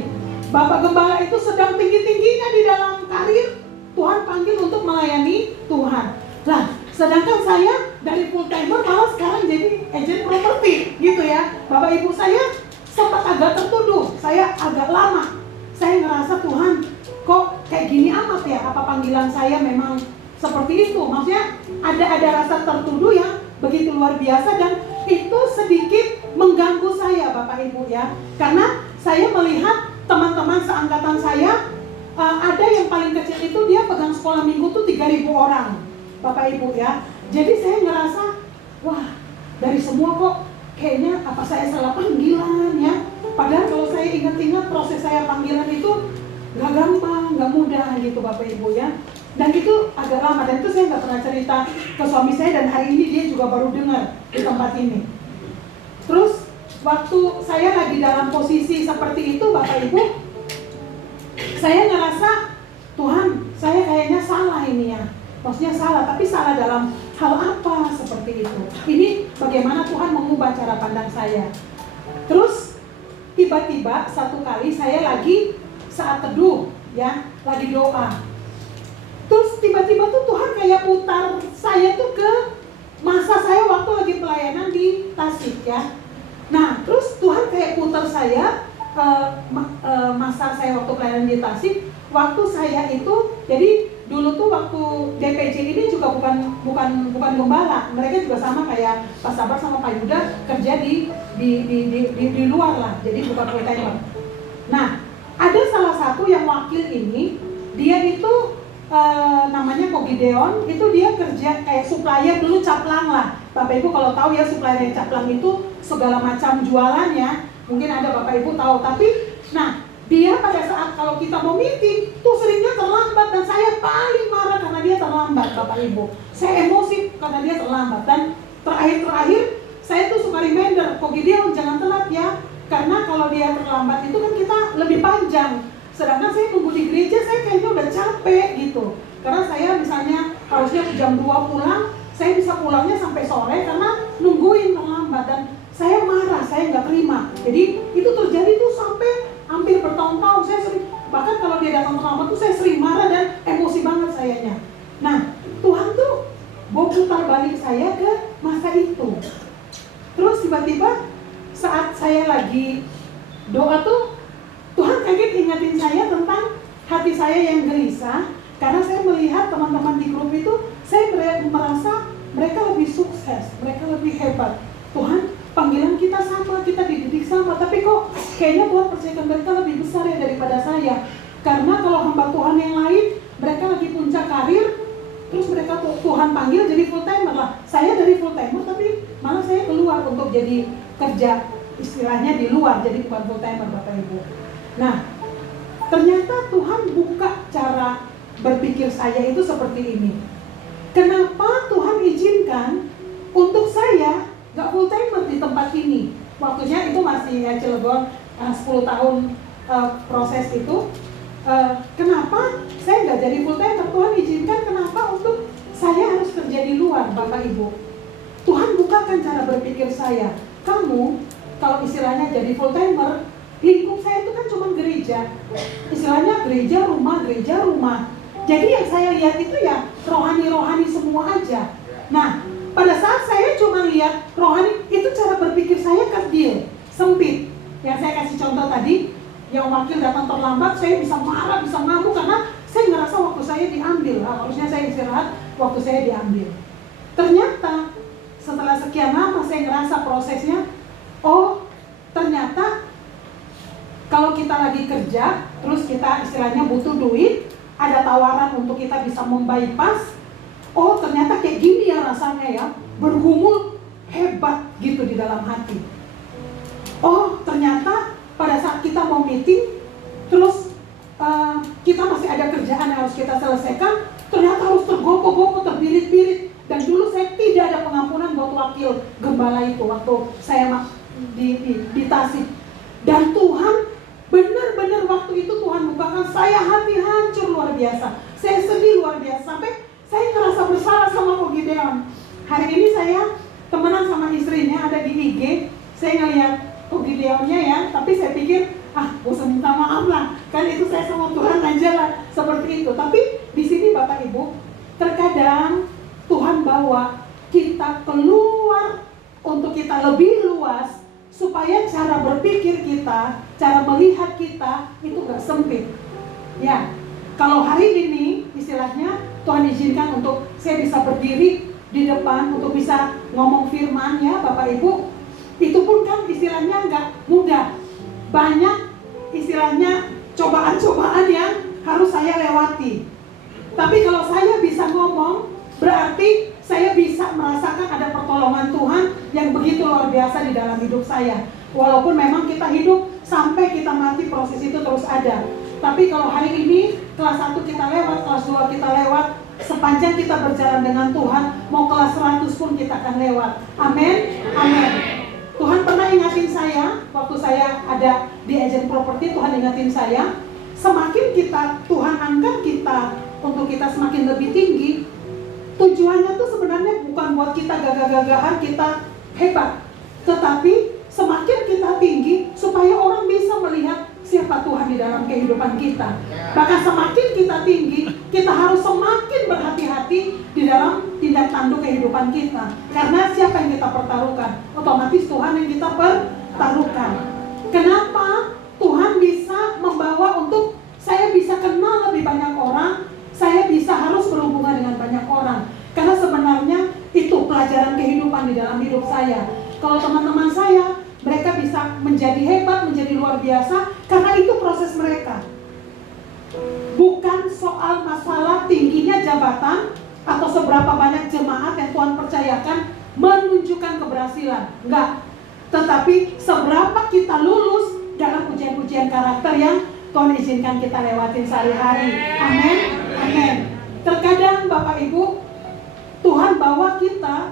Bapak Gembala itu sedang tinggi-tingginya di dalam karir, Tuhan panggil untuk melayani Tuhan. Nah, sedangkan saya dari full timer malah sekarang jadi agent properti gitu ya. Bapak Ibu, saya sempat agak tertuduh, saya agak lama. Saya ngerasa Tuhan kok kayak gini amat ya, apa panggilan saya memang seperti itu? Maksudnya ada rasa tertuduh yang begitu luar biasa, dan itu sedikit mengganggu saya, Bapak Ibu ya. Karena saya melihat teman-teman seangkatan saya, ada yang paling kecil itu dia pegang sekolah minggu tuh 3.000 orang, Bapak Ibu ya. Jadi saya ngerasa, wah, dari semua kok kayaknya apa saya salah panggilan ya. Padahal kalau saya ingat-ingat proses saya panggilan itu gak gampang, gak mudah gitu, Bapak Ibu ya. Dan itu agak lama, dan itu saya nggak pernah cerita ke suami saya, dan hari ini dia juga baru dengar di tempat ini. Terus waktu saya lagi dalam posisi seperti itu, Bapak Ibu, saya ngerasa, Tuhan, saya kayaknya salah ini ya. Maksudnya salah, tapi salah dalam hal apa seperti itu. Ini bagaimana Tuhan mengubah cara pandang saya. Terus tiba-tiba satu kali saya lagi saat teduh ya, lagi doa. Terus tiba-tiba tuh Tuhan kayak putar saya tuh ke masa saya waktu lagi pelayanan di Tasik ya. Nah, terus Tuhan kayak putar saya masa saya waktu pelayanan di Tasik. Waktu saya itu, jadi dulu tuh waktu DPJ ini juga bukan gembala. Mereka juga sama kayak Pak Sabar sama Pak Yuda kerja di luar lah. Jadi bukan full timer. Nah, ada salah satu yang wakil ini, dia itu namanya Ko Gideon, itu dia kerja kayak supplier dulu Caplang lah. Bapak Ibu kalau tahu ya, supplier Caplang itu segala macam jualan ya. Mungkin ada Bapak Ibu tahu, tapi nah dia pada saat kalau kita mau meeting tuh seringnya terlambat, dan saya paling marah karena dia terlambat, Bapak Ibu. Saya emosi karena dia terlambat, dan terakhir saya tuh suka reminder, Ko Gideon jangan telat ya, karena kalau dia terlambat itu kan kita lebih panjang. Sedangkan saya tunggu di gereja, saya kayaknya udah capek gitu. Karena saya misalnya harusnya jam 2 pulang, saya bisa pulangnya sampai sore karena nungguin terlambat, dan saya marah, saya nggak terima. Jadi itu terjadi tuh sampai hampir bertahun-tahun. Saya sering, bahkan kalau dia datang terlambat tuh saya sering marah dan emosi banget sayanya. Nah, Tuhan tuh mau putar balik saya ke masa itu. Terus tiba-tiba saat saya lagi doa tuh, Tuhan kaget ingatin saya tentang hati saya yang gelisah, karena saya melihat teman-teman di grup itu, saya merasa mereka lebih sukses, mereka lebih hebat. Tuhan, panggilan kita sama, kita dididik sama, tapi kok kayaknya Tuhan percayakan mereka lebih besar ya daripada saya. Karena kalau hamba Tuhan yang lain, mereka lagi puncak karir, terus mereka Tuhan panggil jadi full timer lah. Saya dari full timer, tapi malah saya keluar untuk jadi kerja, istilahnya di luar, jadi bukan full timer Bapak Ibu. Nah, ternyata Tuhan buka cara berpikir saya itu seperti ini. Kenapa Tuhan izinkan untuk saya gak full timer di tempat ini? Waktunya itu masih ya Cilegon, 10 tahun proses itu. Kenapa saya gak jadi full timer? Tuhan izinkan kenapa untuk saya harus kerja di luar, Bapak Ibu. Tuhan bukakan cara berpikir saya. Kamu kalau istilahnya jadi full timer, lingkup saya itu kan cuma gereja, istilahnya gereja rumah. Jadi yang saya lihat itu ya rohani semua aja. Nah, pada saat saya cuma lihat rohani, itu cara berpikir saya kecil, sempit. Yang saya kasih contoh tadi, yang wakil datang terlambat, saya bisa marah, bisa ngamuk karena saya ngerasa waktu saya diambil. Harusnya saya istirahat, waktu saya diambil. Ternyata setelah sekian lama saya ngerasa prosesnya, oh ternyata kalau kita lagi kerja, terus kita istilahnya butuh duit, ada tawaran untuk kita bisa membypass, oh ternyata kayak gini ya rasanya ya, bergumul hebat gitu di dalam hati. Oh ternyata pada saat kita mau meeting, terus kita masih ada kerjaan yang harus kita selesaikan, ternyata harus tergopoh-gopoh, terbirit-birit. Dan dulu saya tidak ada pengampunan buat wakil gembala itu waktu saya di Tasik. Dan Tuhan benar-benar waktu itu Tuhan bukakan saya, hati hancur luar biasa, saya sedih luar biasa, sampai saya ngerasa bersalah sama Ko Gideon. Hari ini saya temenan sama istrinya, ada di IG, saya ngeliat Ko Gideonnya ya, tapi saya pikir gue usah minta maaf lah, kan itu saya sama Tuhan aja lah, seperti itu. Tapi di sini Bapak Ibu, terkadang Tuhan bawa kita keluar untuk kita lebih luas, supaya cara berpikir kita, cara melihat kita itu gak sempit. Ya, kalau hari ini istilahnya Tuhan izinkan untuk saya bisa berdiri di depan untuk bisa ngomong firman ya Bapak Ibu, itu pun kan istilahnya gak mudah. Banyak istilahnya cobaan-cobaan yang harus saya lewati. Tapi kalau saya bisa ngomong, berarti saya bisa merasakan ada pertolongan Tuhan yang begitu luar biasa di dalam hidup saya. Walaupun memang kita hidup sampai kita mati, proses itu terus ada. Tapi kalau hari ini kelas 1 kita lewat, kelas 2 kita lewat, sepanjang kita berjalan dengan Tuhan, mau kelas 100 pun kita akan lewat. Amin. Amin. Tuhan pernah ingatin saya, waktu saya ada di agent property, Tuhan ingatin saya, semakin Tuhan angkat kita untuk kita semakin lebih tinggi, tujuannya tuh sebenarnya bukan buat kita gagah-gagahan, kita hebat, tetapi semakin kita tinggi supaya orang bisa melihat siapa Tuhan di dalam kehidupan kita. Bahkan semakin kita tinggi, kita harus semakin berhati-hati di dalam tindak tanduk kehidupan kita. Karena siapa yang kita pertaruhkan? Otomatis Tuhan yang kita pertaruhkan. Kenapa Tuhan bisa membawa untuk saya bisa kenal lebih banyak orang, saya bisa harus berhubungan dengan banyak orang? Karena sebenarnya itu pelajaran kehidupan di dalam hidup saya. Kalau teman-teman saya, mereka bisa menjadi hebat, menjadi luar biasa, karena itu proses mereka. Bukan soal masalah tingginya jabatan atau seberapa banyak jemaat yang Tuhan percayakan menunjukkan keberhasilan. Enggak. Tetapi seberapa kita lulus dalam ujian-ujian karakter yang Tuhan izinkan kita lewatin sehari-hari. Amin. Amin. Terkadang Bapak Ibu, Tuhan bawa kita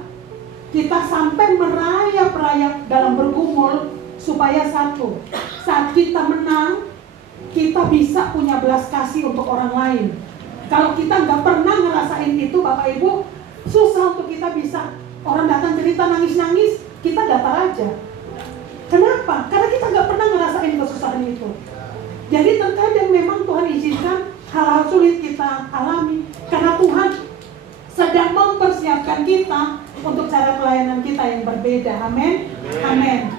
sampai merayap-rayap dalam bergumul supaya satu, saat kita menang, kita bisa punya belas kasih untuk orang lain. Kalau kita nggak pernah ngerasain itu Bapak Ibu, susah untuk kita bisa, orang datang cerita nangis-nangis, kita datar aja. Kenapa? Karena kita nggak pernah ngerasain kesusahan itu. Jadi terkadang memang Tuhan izinkan hal-hal sulit kita alami, karena Tuhan sedang mempersiapkan kita untuk cara pelayanan kita yang berbeda. Amin. Amin.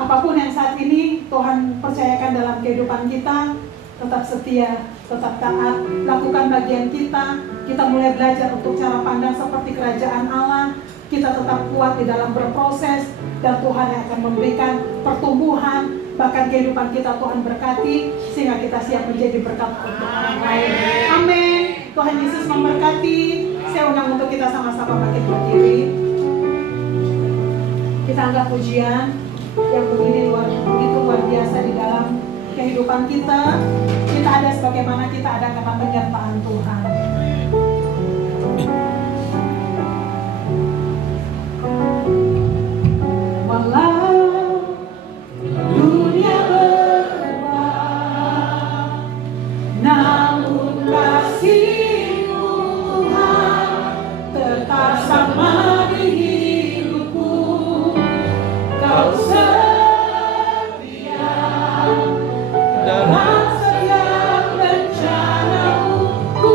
Apapun yang saat ini Tuhan percayakan dalam kehidupan kita, tetap setia, tetap taat, lakukan bagian kita. Kita mulai belajar untuk cara pandang seperti kerajaan Allah. Kita tetap kuat di dalam berproses, dan Tuhan yang akan memberikan pertumbuhan, bahkan kehidupan kita Tuhan berkati, sehingga kita siap menjadi berkat untuk orang lain. Amin. Tuhan Yesus memberkati. Saya undang untuk kita sama-sama bangkit berdiri. Kita anggap pujian yang begitu luar biasa di dalam kehidupan kita. Kita ada sebagaimana kita ada karena penyertaan Tuhan. Walau dunia berubah, namun kasih tetap sama di hidupku. Kau setia dalam setiap rencanamu. Ku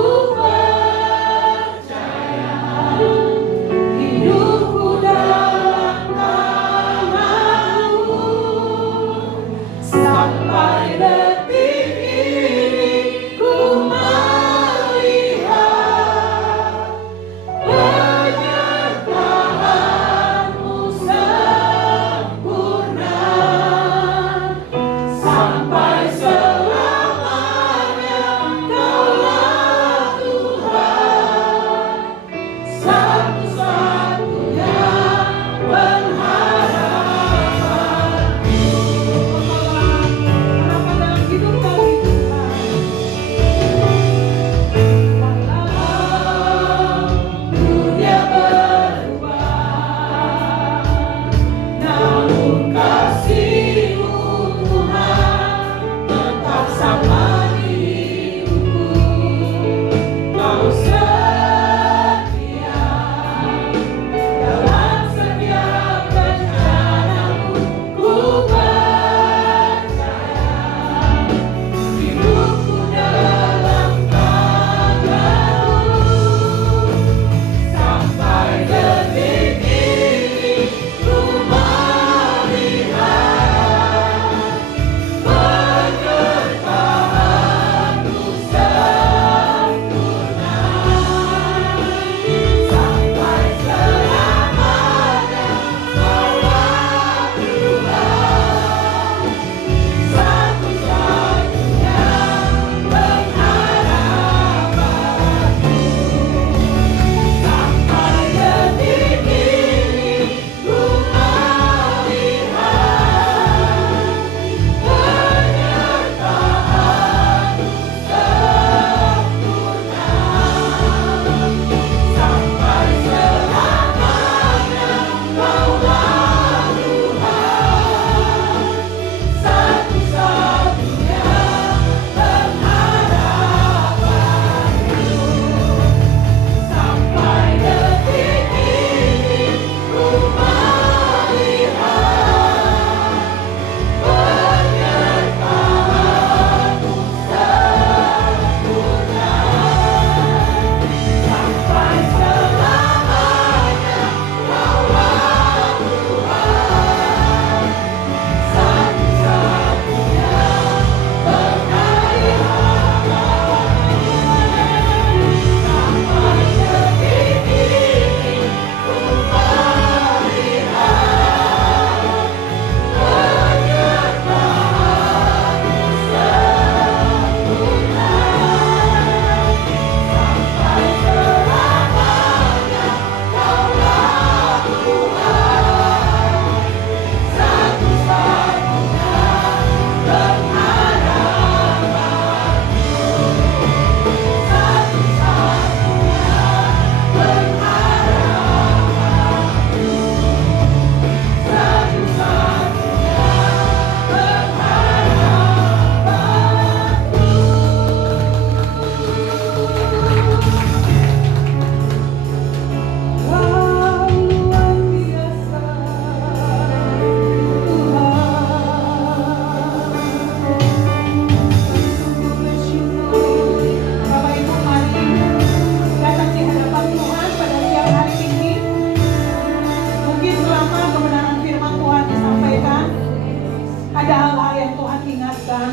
hal-hal yang Tuhan ingatkan.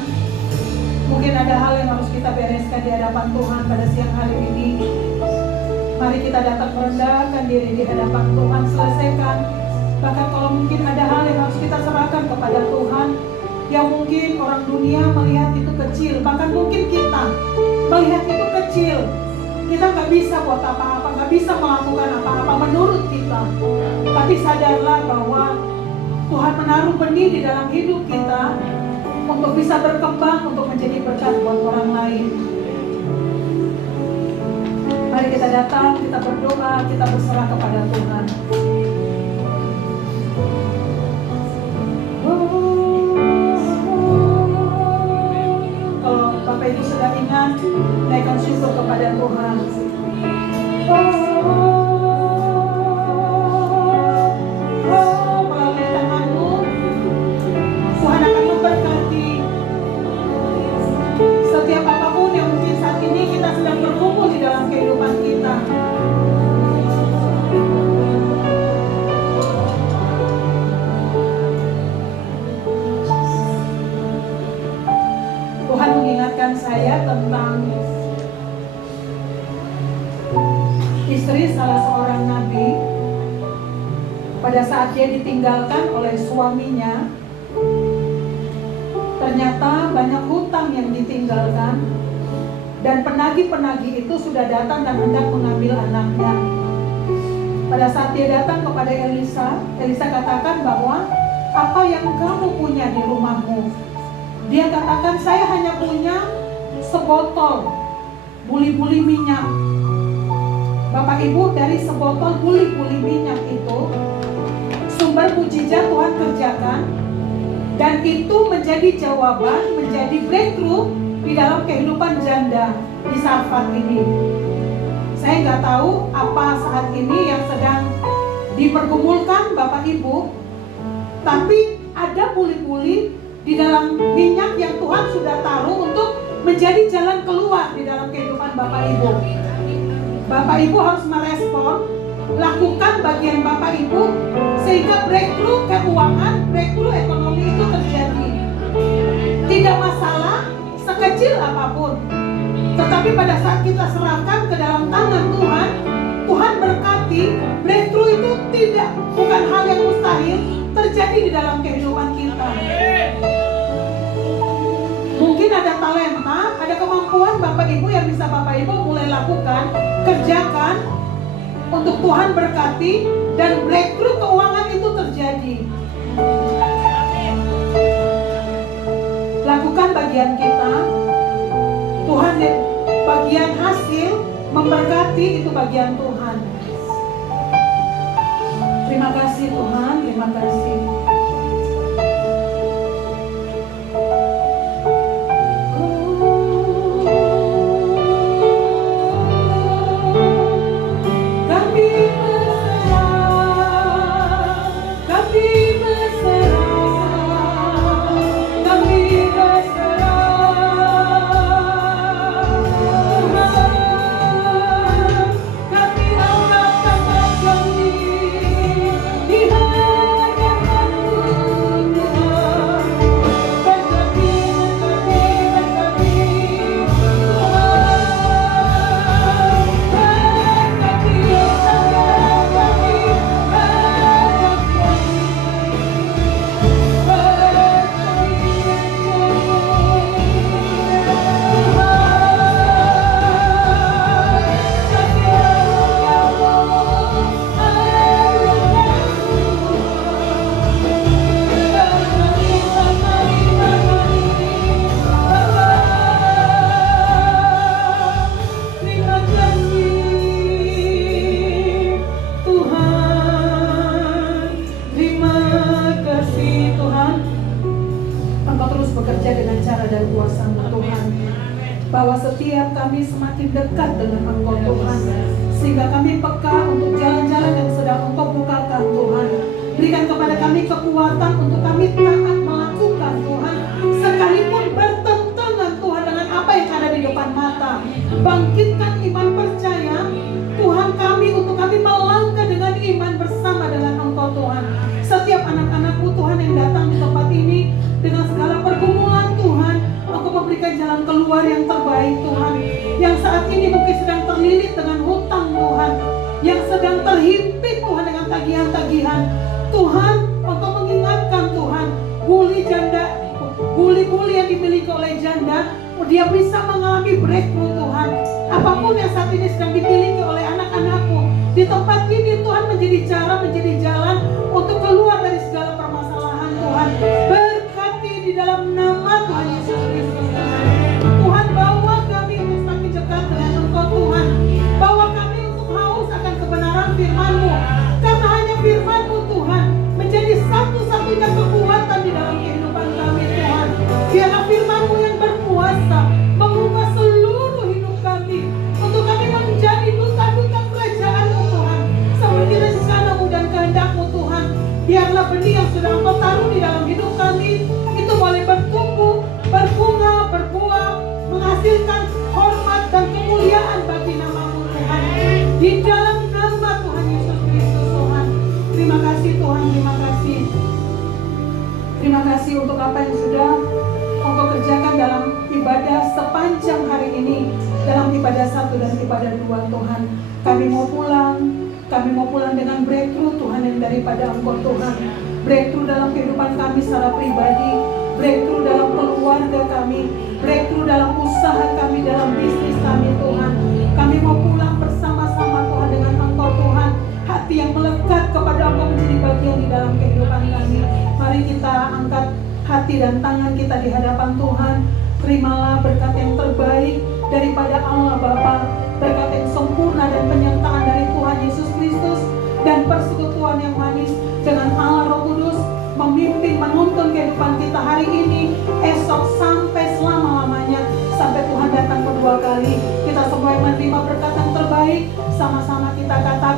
Mungkin ada hal yang harus kita bereskan di hadapan Tuhan pada siang hari ini. Mari kita datang merendahkan diri di hadapan Tuhan, selesaikan. Bahkan kalau mungkin ada hal yang harus kita serahkan kepada Tuhan, yang mungkin orang dunia melihat itu kecil, bahkan mungkin kita melihat itu kecil. Kita nggak bisa buat apa-apa, nggak bisa melakukan apa-apa menurut kita. Tapi sadarlah bahwa Tuhan menaruh benih di dalam hidup kita untuk bisa berkembang, untuk menjadi berkat buat orang lain. Mari kita datang, kita berdoa, kita berserah kepada Tuhan. Kalau Bapak Ibu sudah ingat, naikkan syukur kepada Tuhan. Melalui tanganmu, Tuhan akan memberkati setiap apapun yang mungkin saat ini kita sedang berkumpul di dalam kehidupan kita. Tuhan mengingatkan saya tentang istri salah seorang nabi. Pada saat dia ditinggalkan oleh suaminya, ternyata banyak hutang yang ditinggalkan, dan penagih-penagih itu sudah datang dan hendak mengambil anaknya. Pada saat dia datang kepada Elisa, Elisa katakan bahwa apa yang kamu punya di rumahmu? Dia katakan, saya hanya punya sebotol buli-buli minyak. Bapak Ibu, dari sebotol buli-buli minyak itu sumber mujizat Tuhan kerjakan, dan itu menjadi jawaban, menjadi breakthrough di dalam kehidupan janda di Sarfat ini. Saya nggak tahu apa saat ini yang sedang dipergumulkan Bapak Ibu, tapi ada buli-buli di dalam minyak yang Tuhan sudah taruh untuk menjadi jalan keluar di dalam kehidupan Bapak Ibu. Bapak Ibu harus merespon, lakukan bagian Bapak Ibu, sehingga breakthrough keuangan, breakthrough ekonomi itu terjadi. Tidak masalah sekecil apapun, tetapi pada saat kita serahkan ke dalam tangan Tuhan, Tuhan berkati. Breakthrough itu bukan hal yang mustahil terjadi di dalam kehidupan kita. Mungkin ada talenta, ada kemampuan Bapak Ibu yang bisa Bapak Ibu mulai lakukan, kerjakan untuk Tuhan berkati, dan breakthrough keuangan itu terjadi. Lakukan bagian kita, Tuhan bagian hasil memberkati itu bagian Tuhan. Terima kasih Tuhan, terima kasih. Bahwa setiap kami semakin dekat dengan Engkau Tuhan, sehingga kami peka untuk jalan-jalan yang sedang Engkau bukakan Tuhan. Berikan kepada kami kekuatan untuk kami taat melakukan Tuhan, sekalipun bertentangan Tuhan dengan apa yang ada di depan mata. Bangkitkan iman percaya Tuhan kami untuk kami melangkah dengan iman bersama dengan Engkau Tuhan. Setiap anak-anak-Mu Tuhan yang datang di tempat ini dengan segala jalan keluar yang terbaik Tuhan. Yang saat ini mungkin sedang terlilit dengan hutang Tuhan, yang sedang terhimpit Tuhan dengan tagihan-tagihan. Tuhan, Engkau mengingatkan Tuhan, buli yang dimiliki oleh janda, dia bisa mengalami breakthrough Tuhan. Apapun yang saat ini sedang dimiliki oleh anak-anakku, di tempat ini Tuhan menjadi cara, menjadi jalan untuk keluar dari segala permasalahan Tuhan. Berkati di dalam nama Tuhan Yesus Kristus Tuhan. Tuhan, bawa kami untuk semakin dekat dengan Engkau Tuhan. Bawa kami untuk haus akan kebenaran firman-Mu. Karena hanya firman-Mu Tuhan menjadi satu-satunya kekuatan di dalam kehidupan kami Tuhan. Biarlah firman-Mu yang berkuasa mengubah seluruh hidup kami, untuk kami menjadi duta-duta kerajaan-Mu Tuhan, seperti rencana-Mu dan kehendak-Mu Tuhan. Biarlah benih yang sudah Engkau taruh di dalam hidup kami itu boleh bertumbuh, berbunga, berbuah, menghasilkan hormat dan kemuliaan bagi nama-Mu Tuhan. Di dalam nama Tuhan Yesus Kristus Tuhan. Terima kasih Tuhan, terima kasih. Terima kasih untuk apa yang sudah Engkau kerjakan dalam ibadah sepanjang hari ini, dalam ibadah 1 dan ibadah 2 Tuhan. Kami mau pulang dengan breakthrough Tuhan yang daripada Engkau Tuhan. Breakthrough dalam kehidupan kami secara pribadi, breakthrough dalam keluarga kami, breakthrough dalam usaha kami, dalam bisnis kami Tuhan. Kami mau pulang bersama-sama Tuhan dengan Engkau Tuhan. Hati yang melekat kepada Engkau menjadi bagian di dalam kehidupan kami. Mari kita angkat hati dan tangan kita di hadapan Tuhan. Terimalah berkat yang terbaik daripada Allah Bapa, berkat yang sempurna dan penyertaan dari Tuhan Yesus Kristus, dan persekutuan yang manis dengan Allah Roh Kudus memimpin menuntun kehidupan kita hari ini, esok, sampai selama-lamanya, sampai Tuhan datang kedua kali. Kita semua yang menerima berkat yang terbaik, sama-sama kita katakan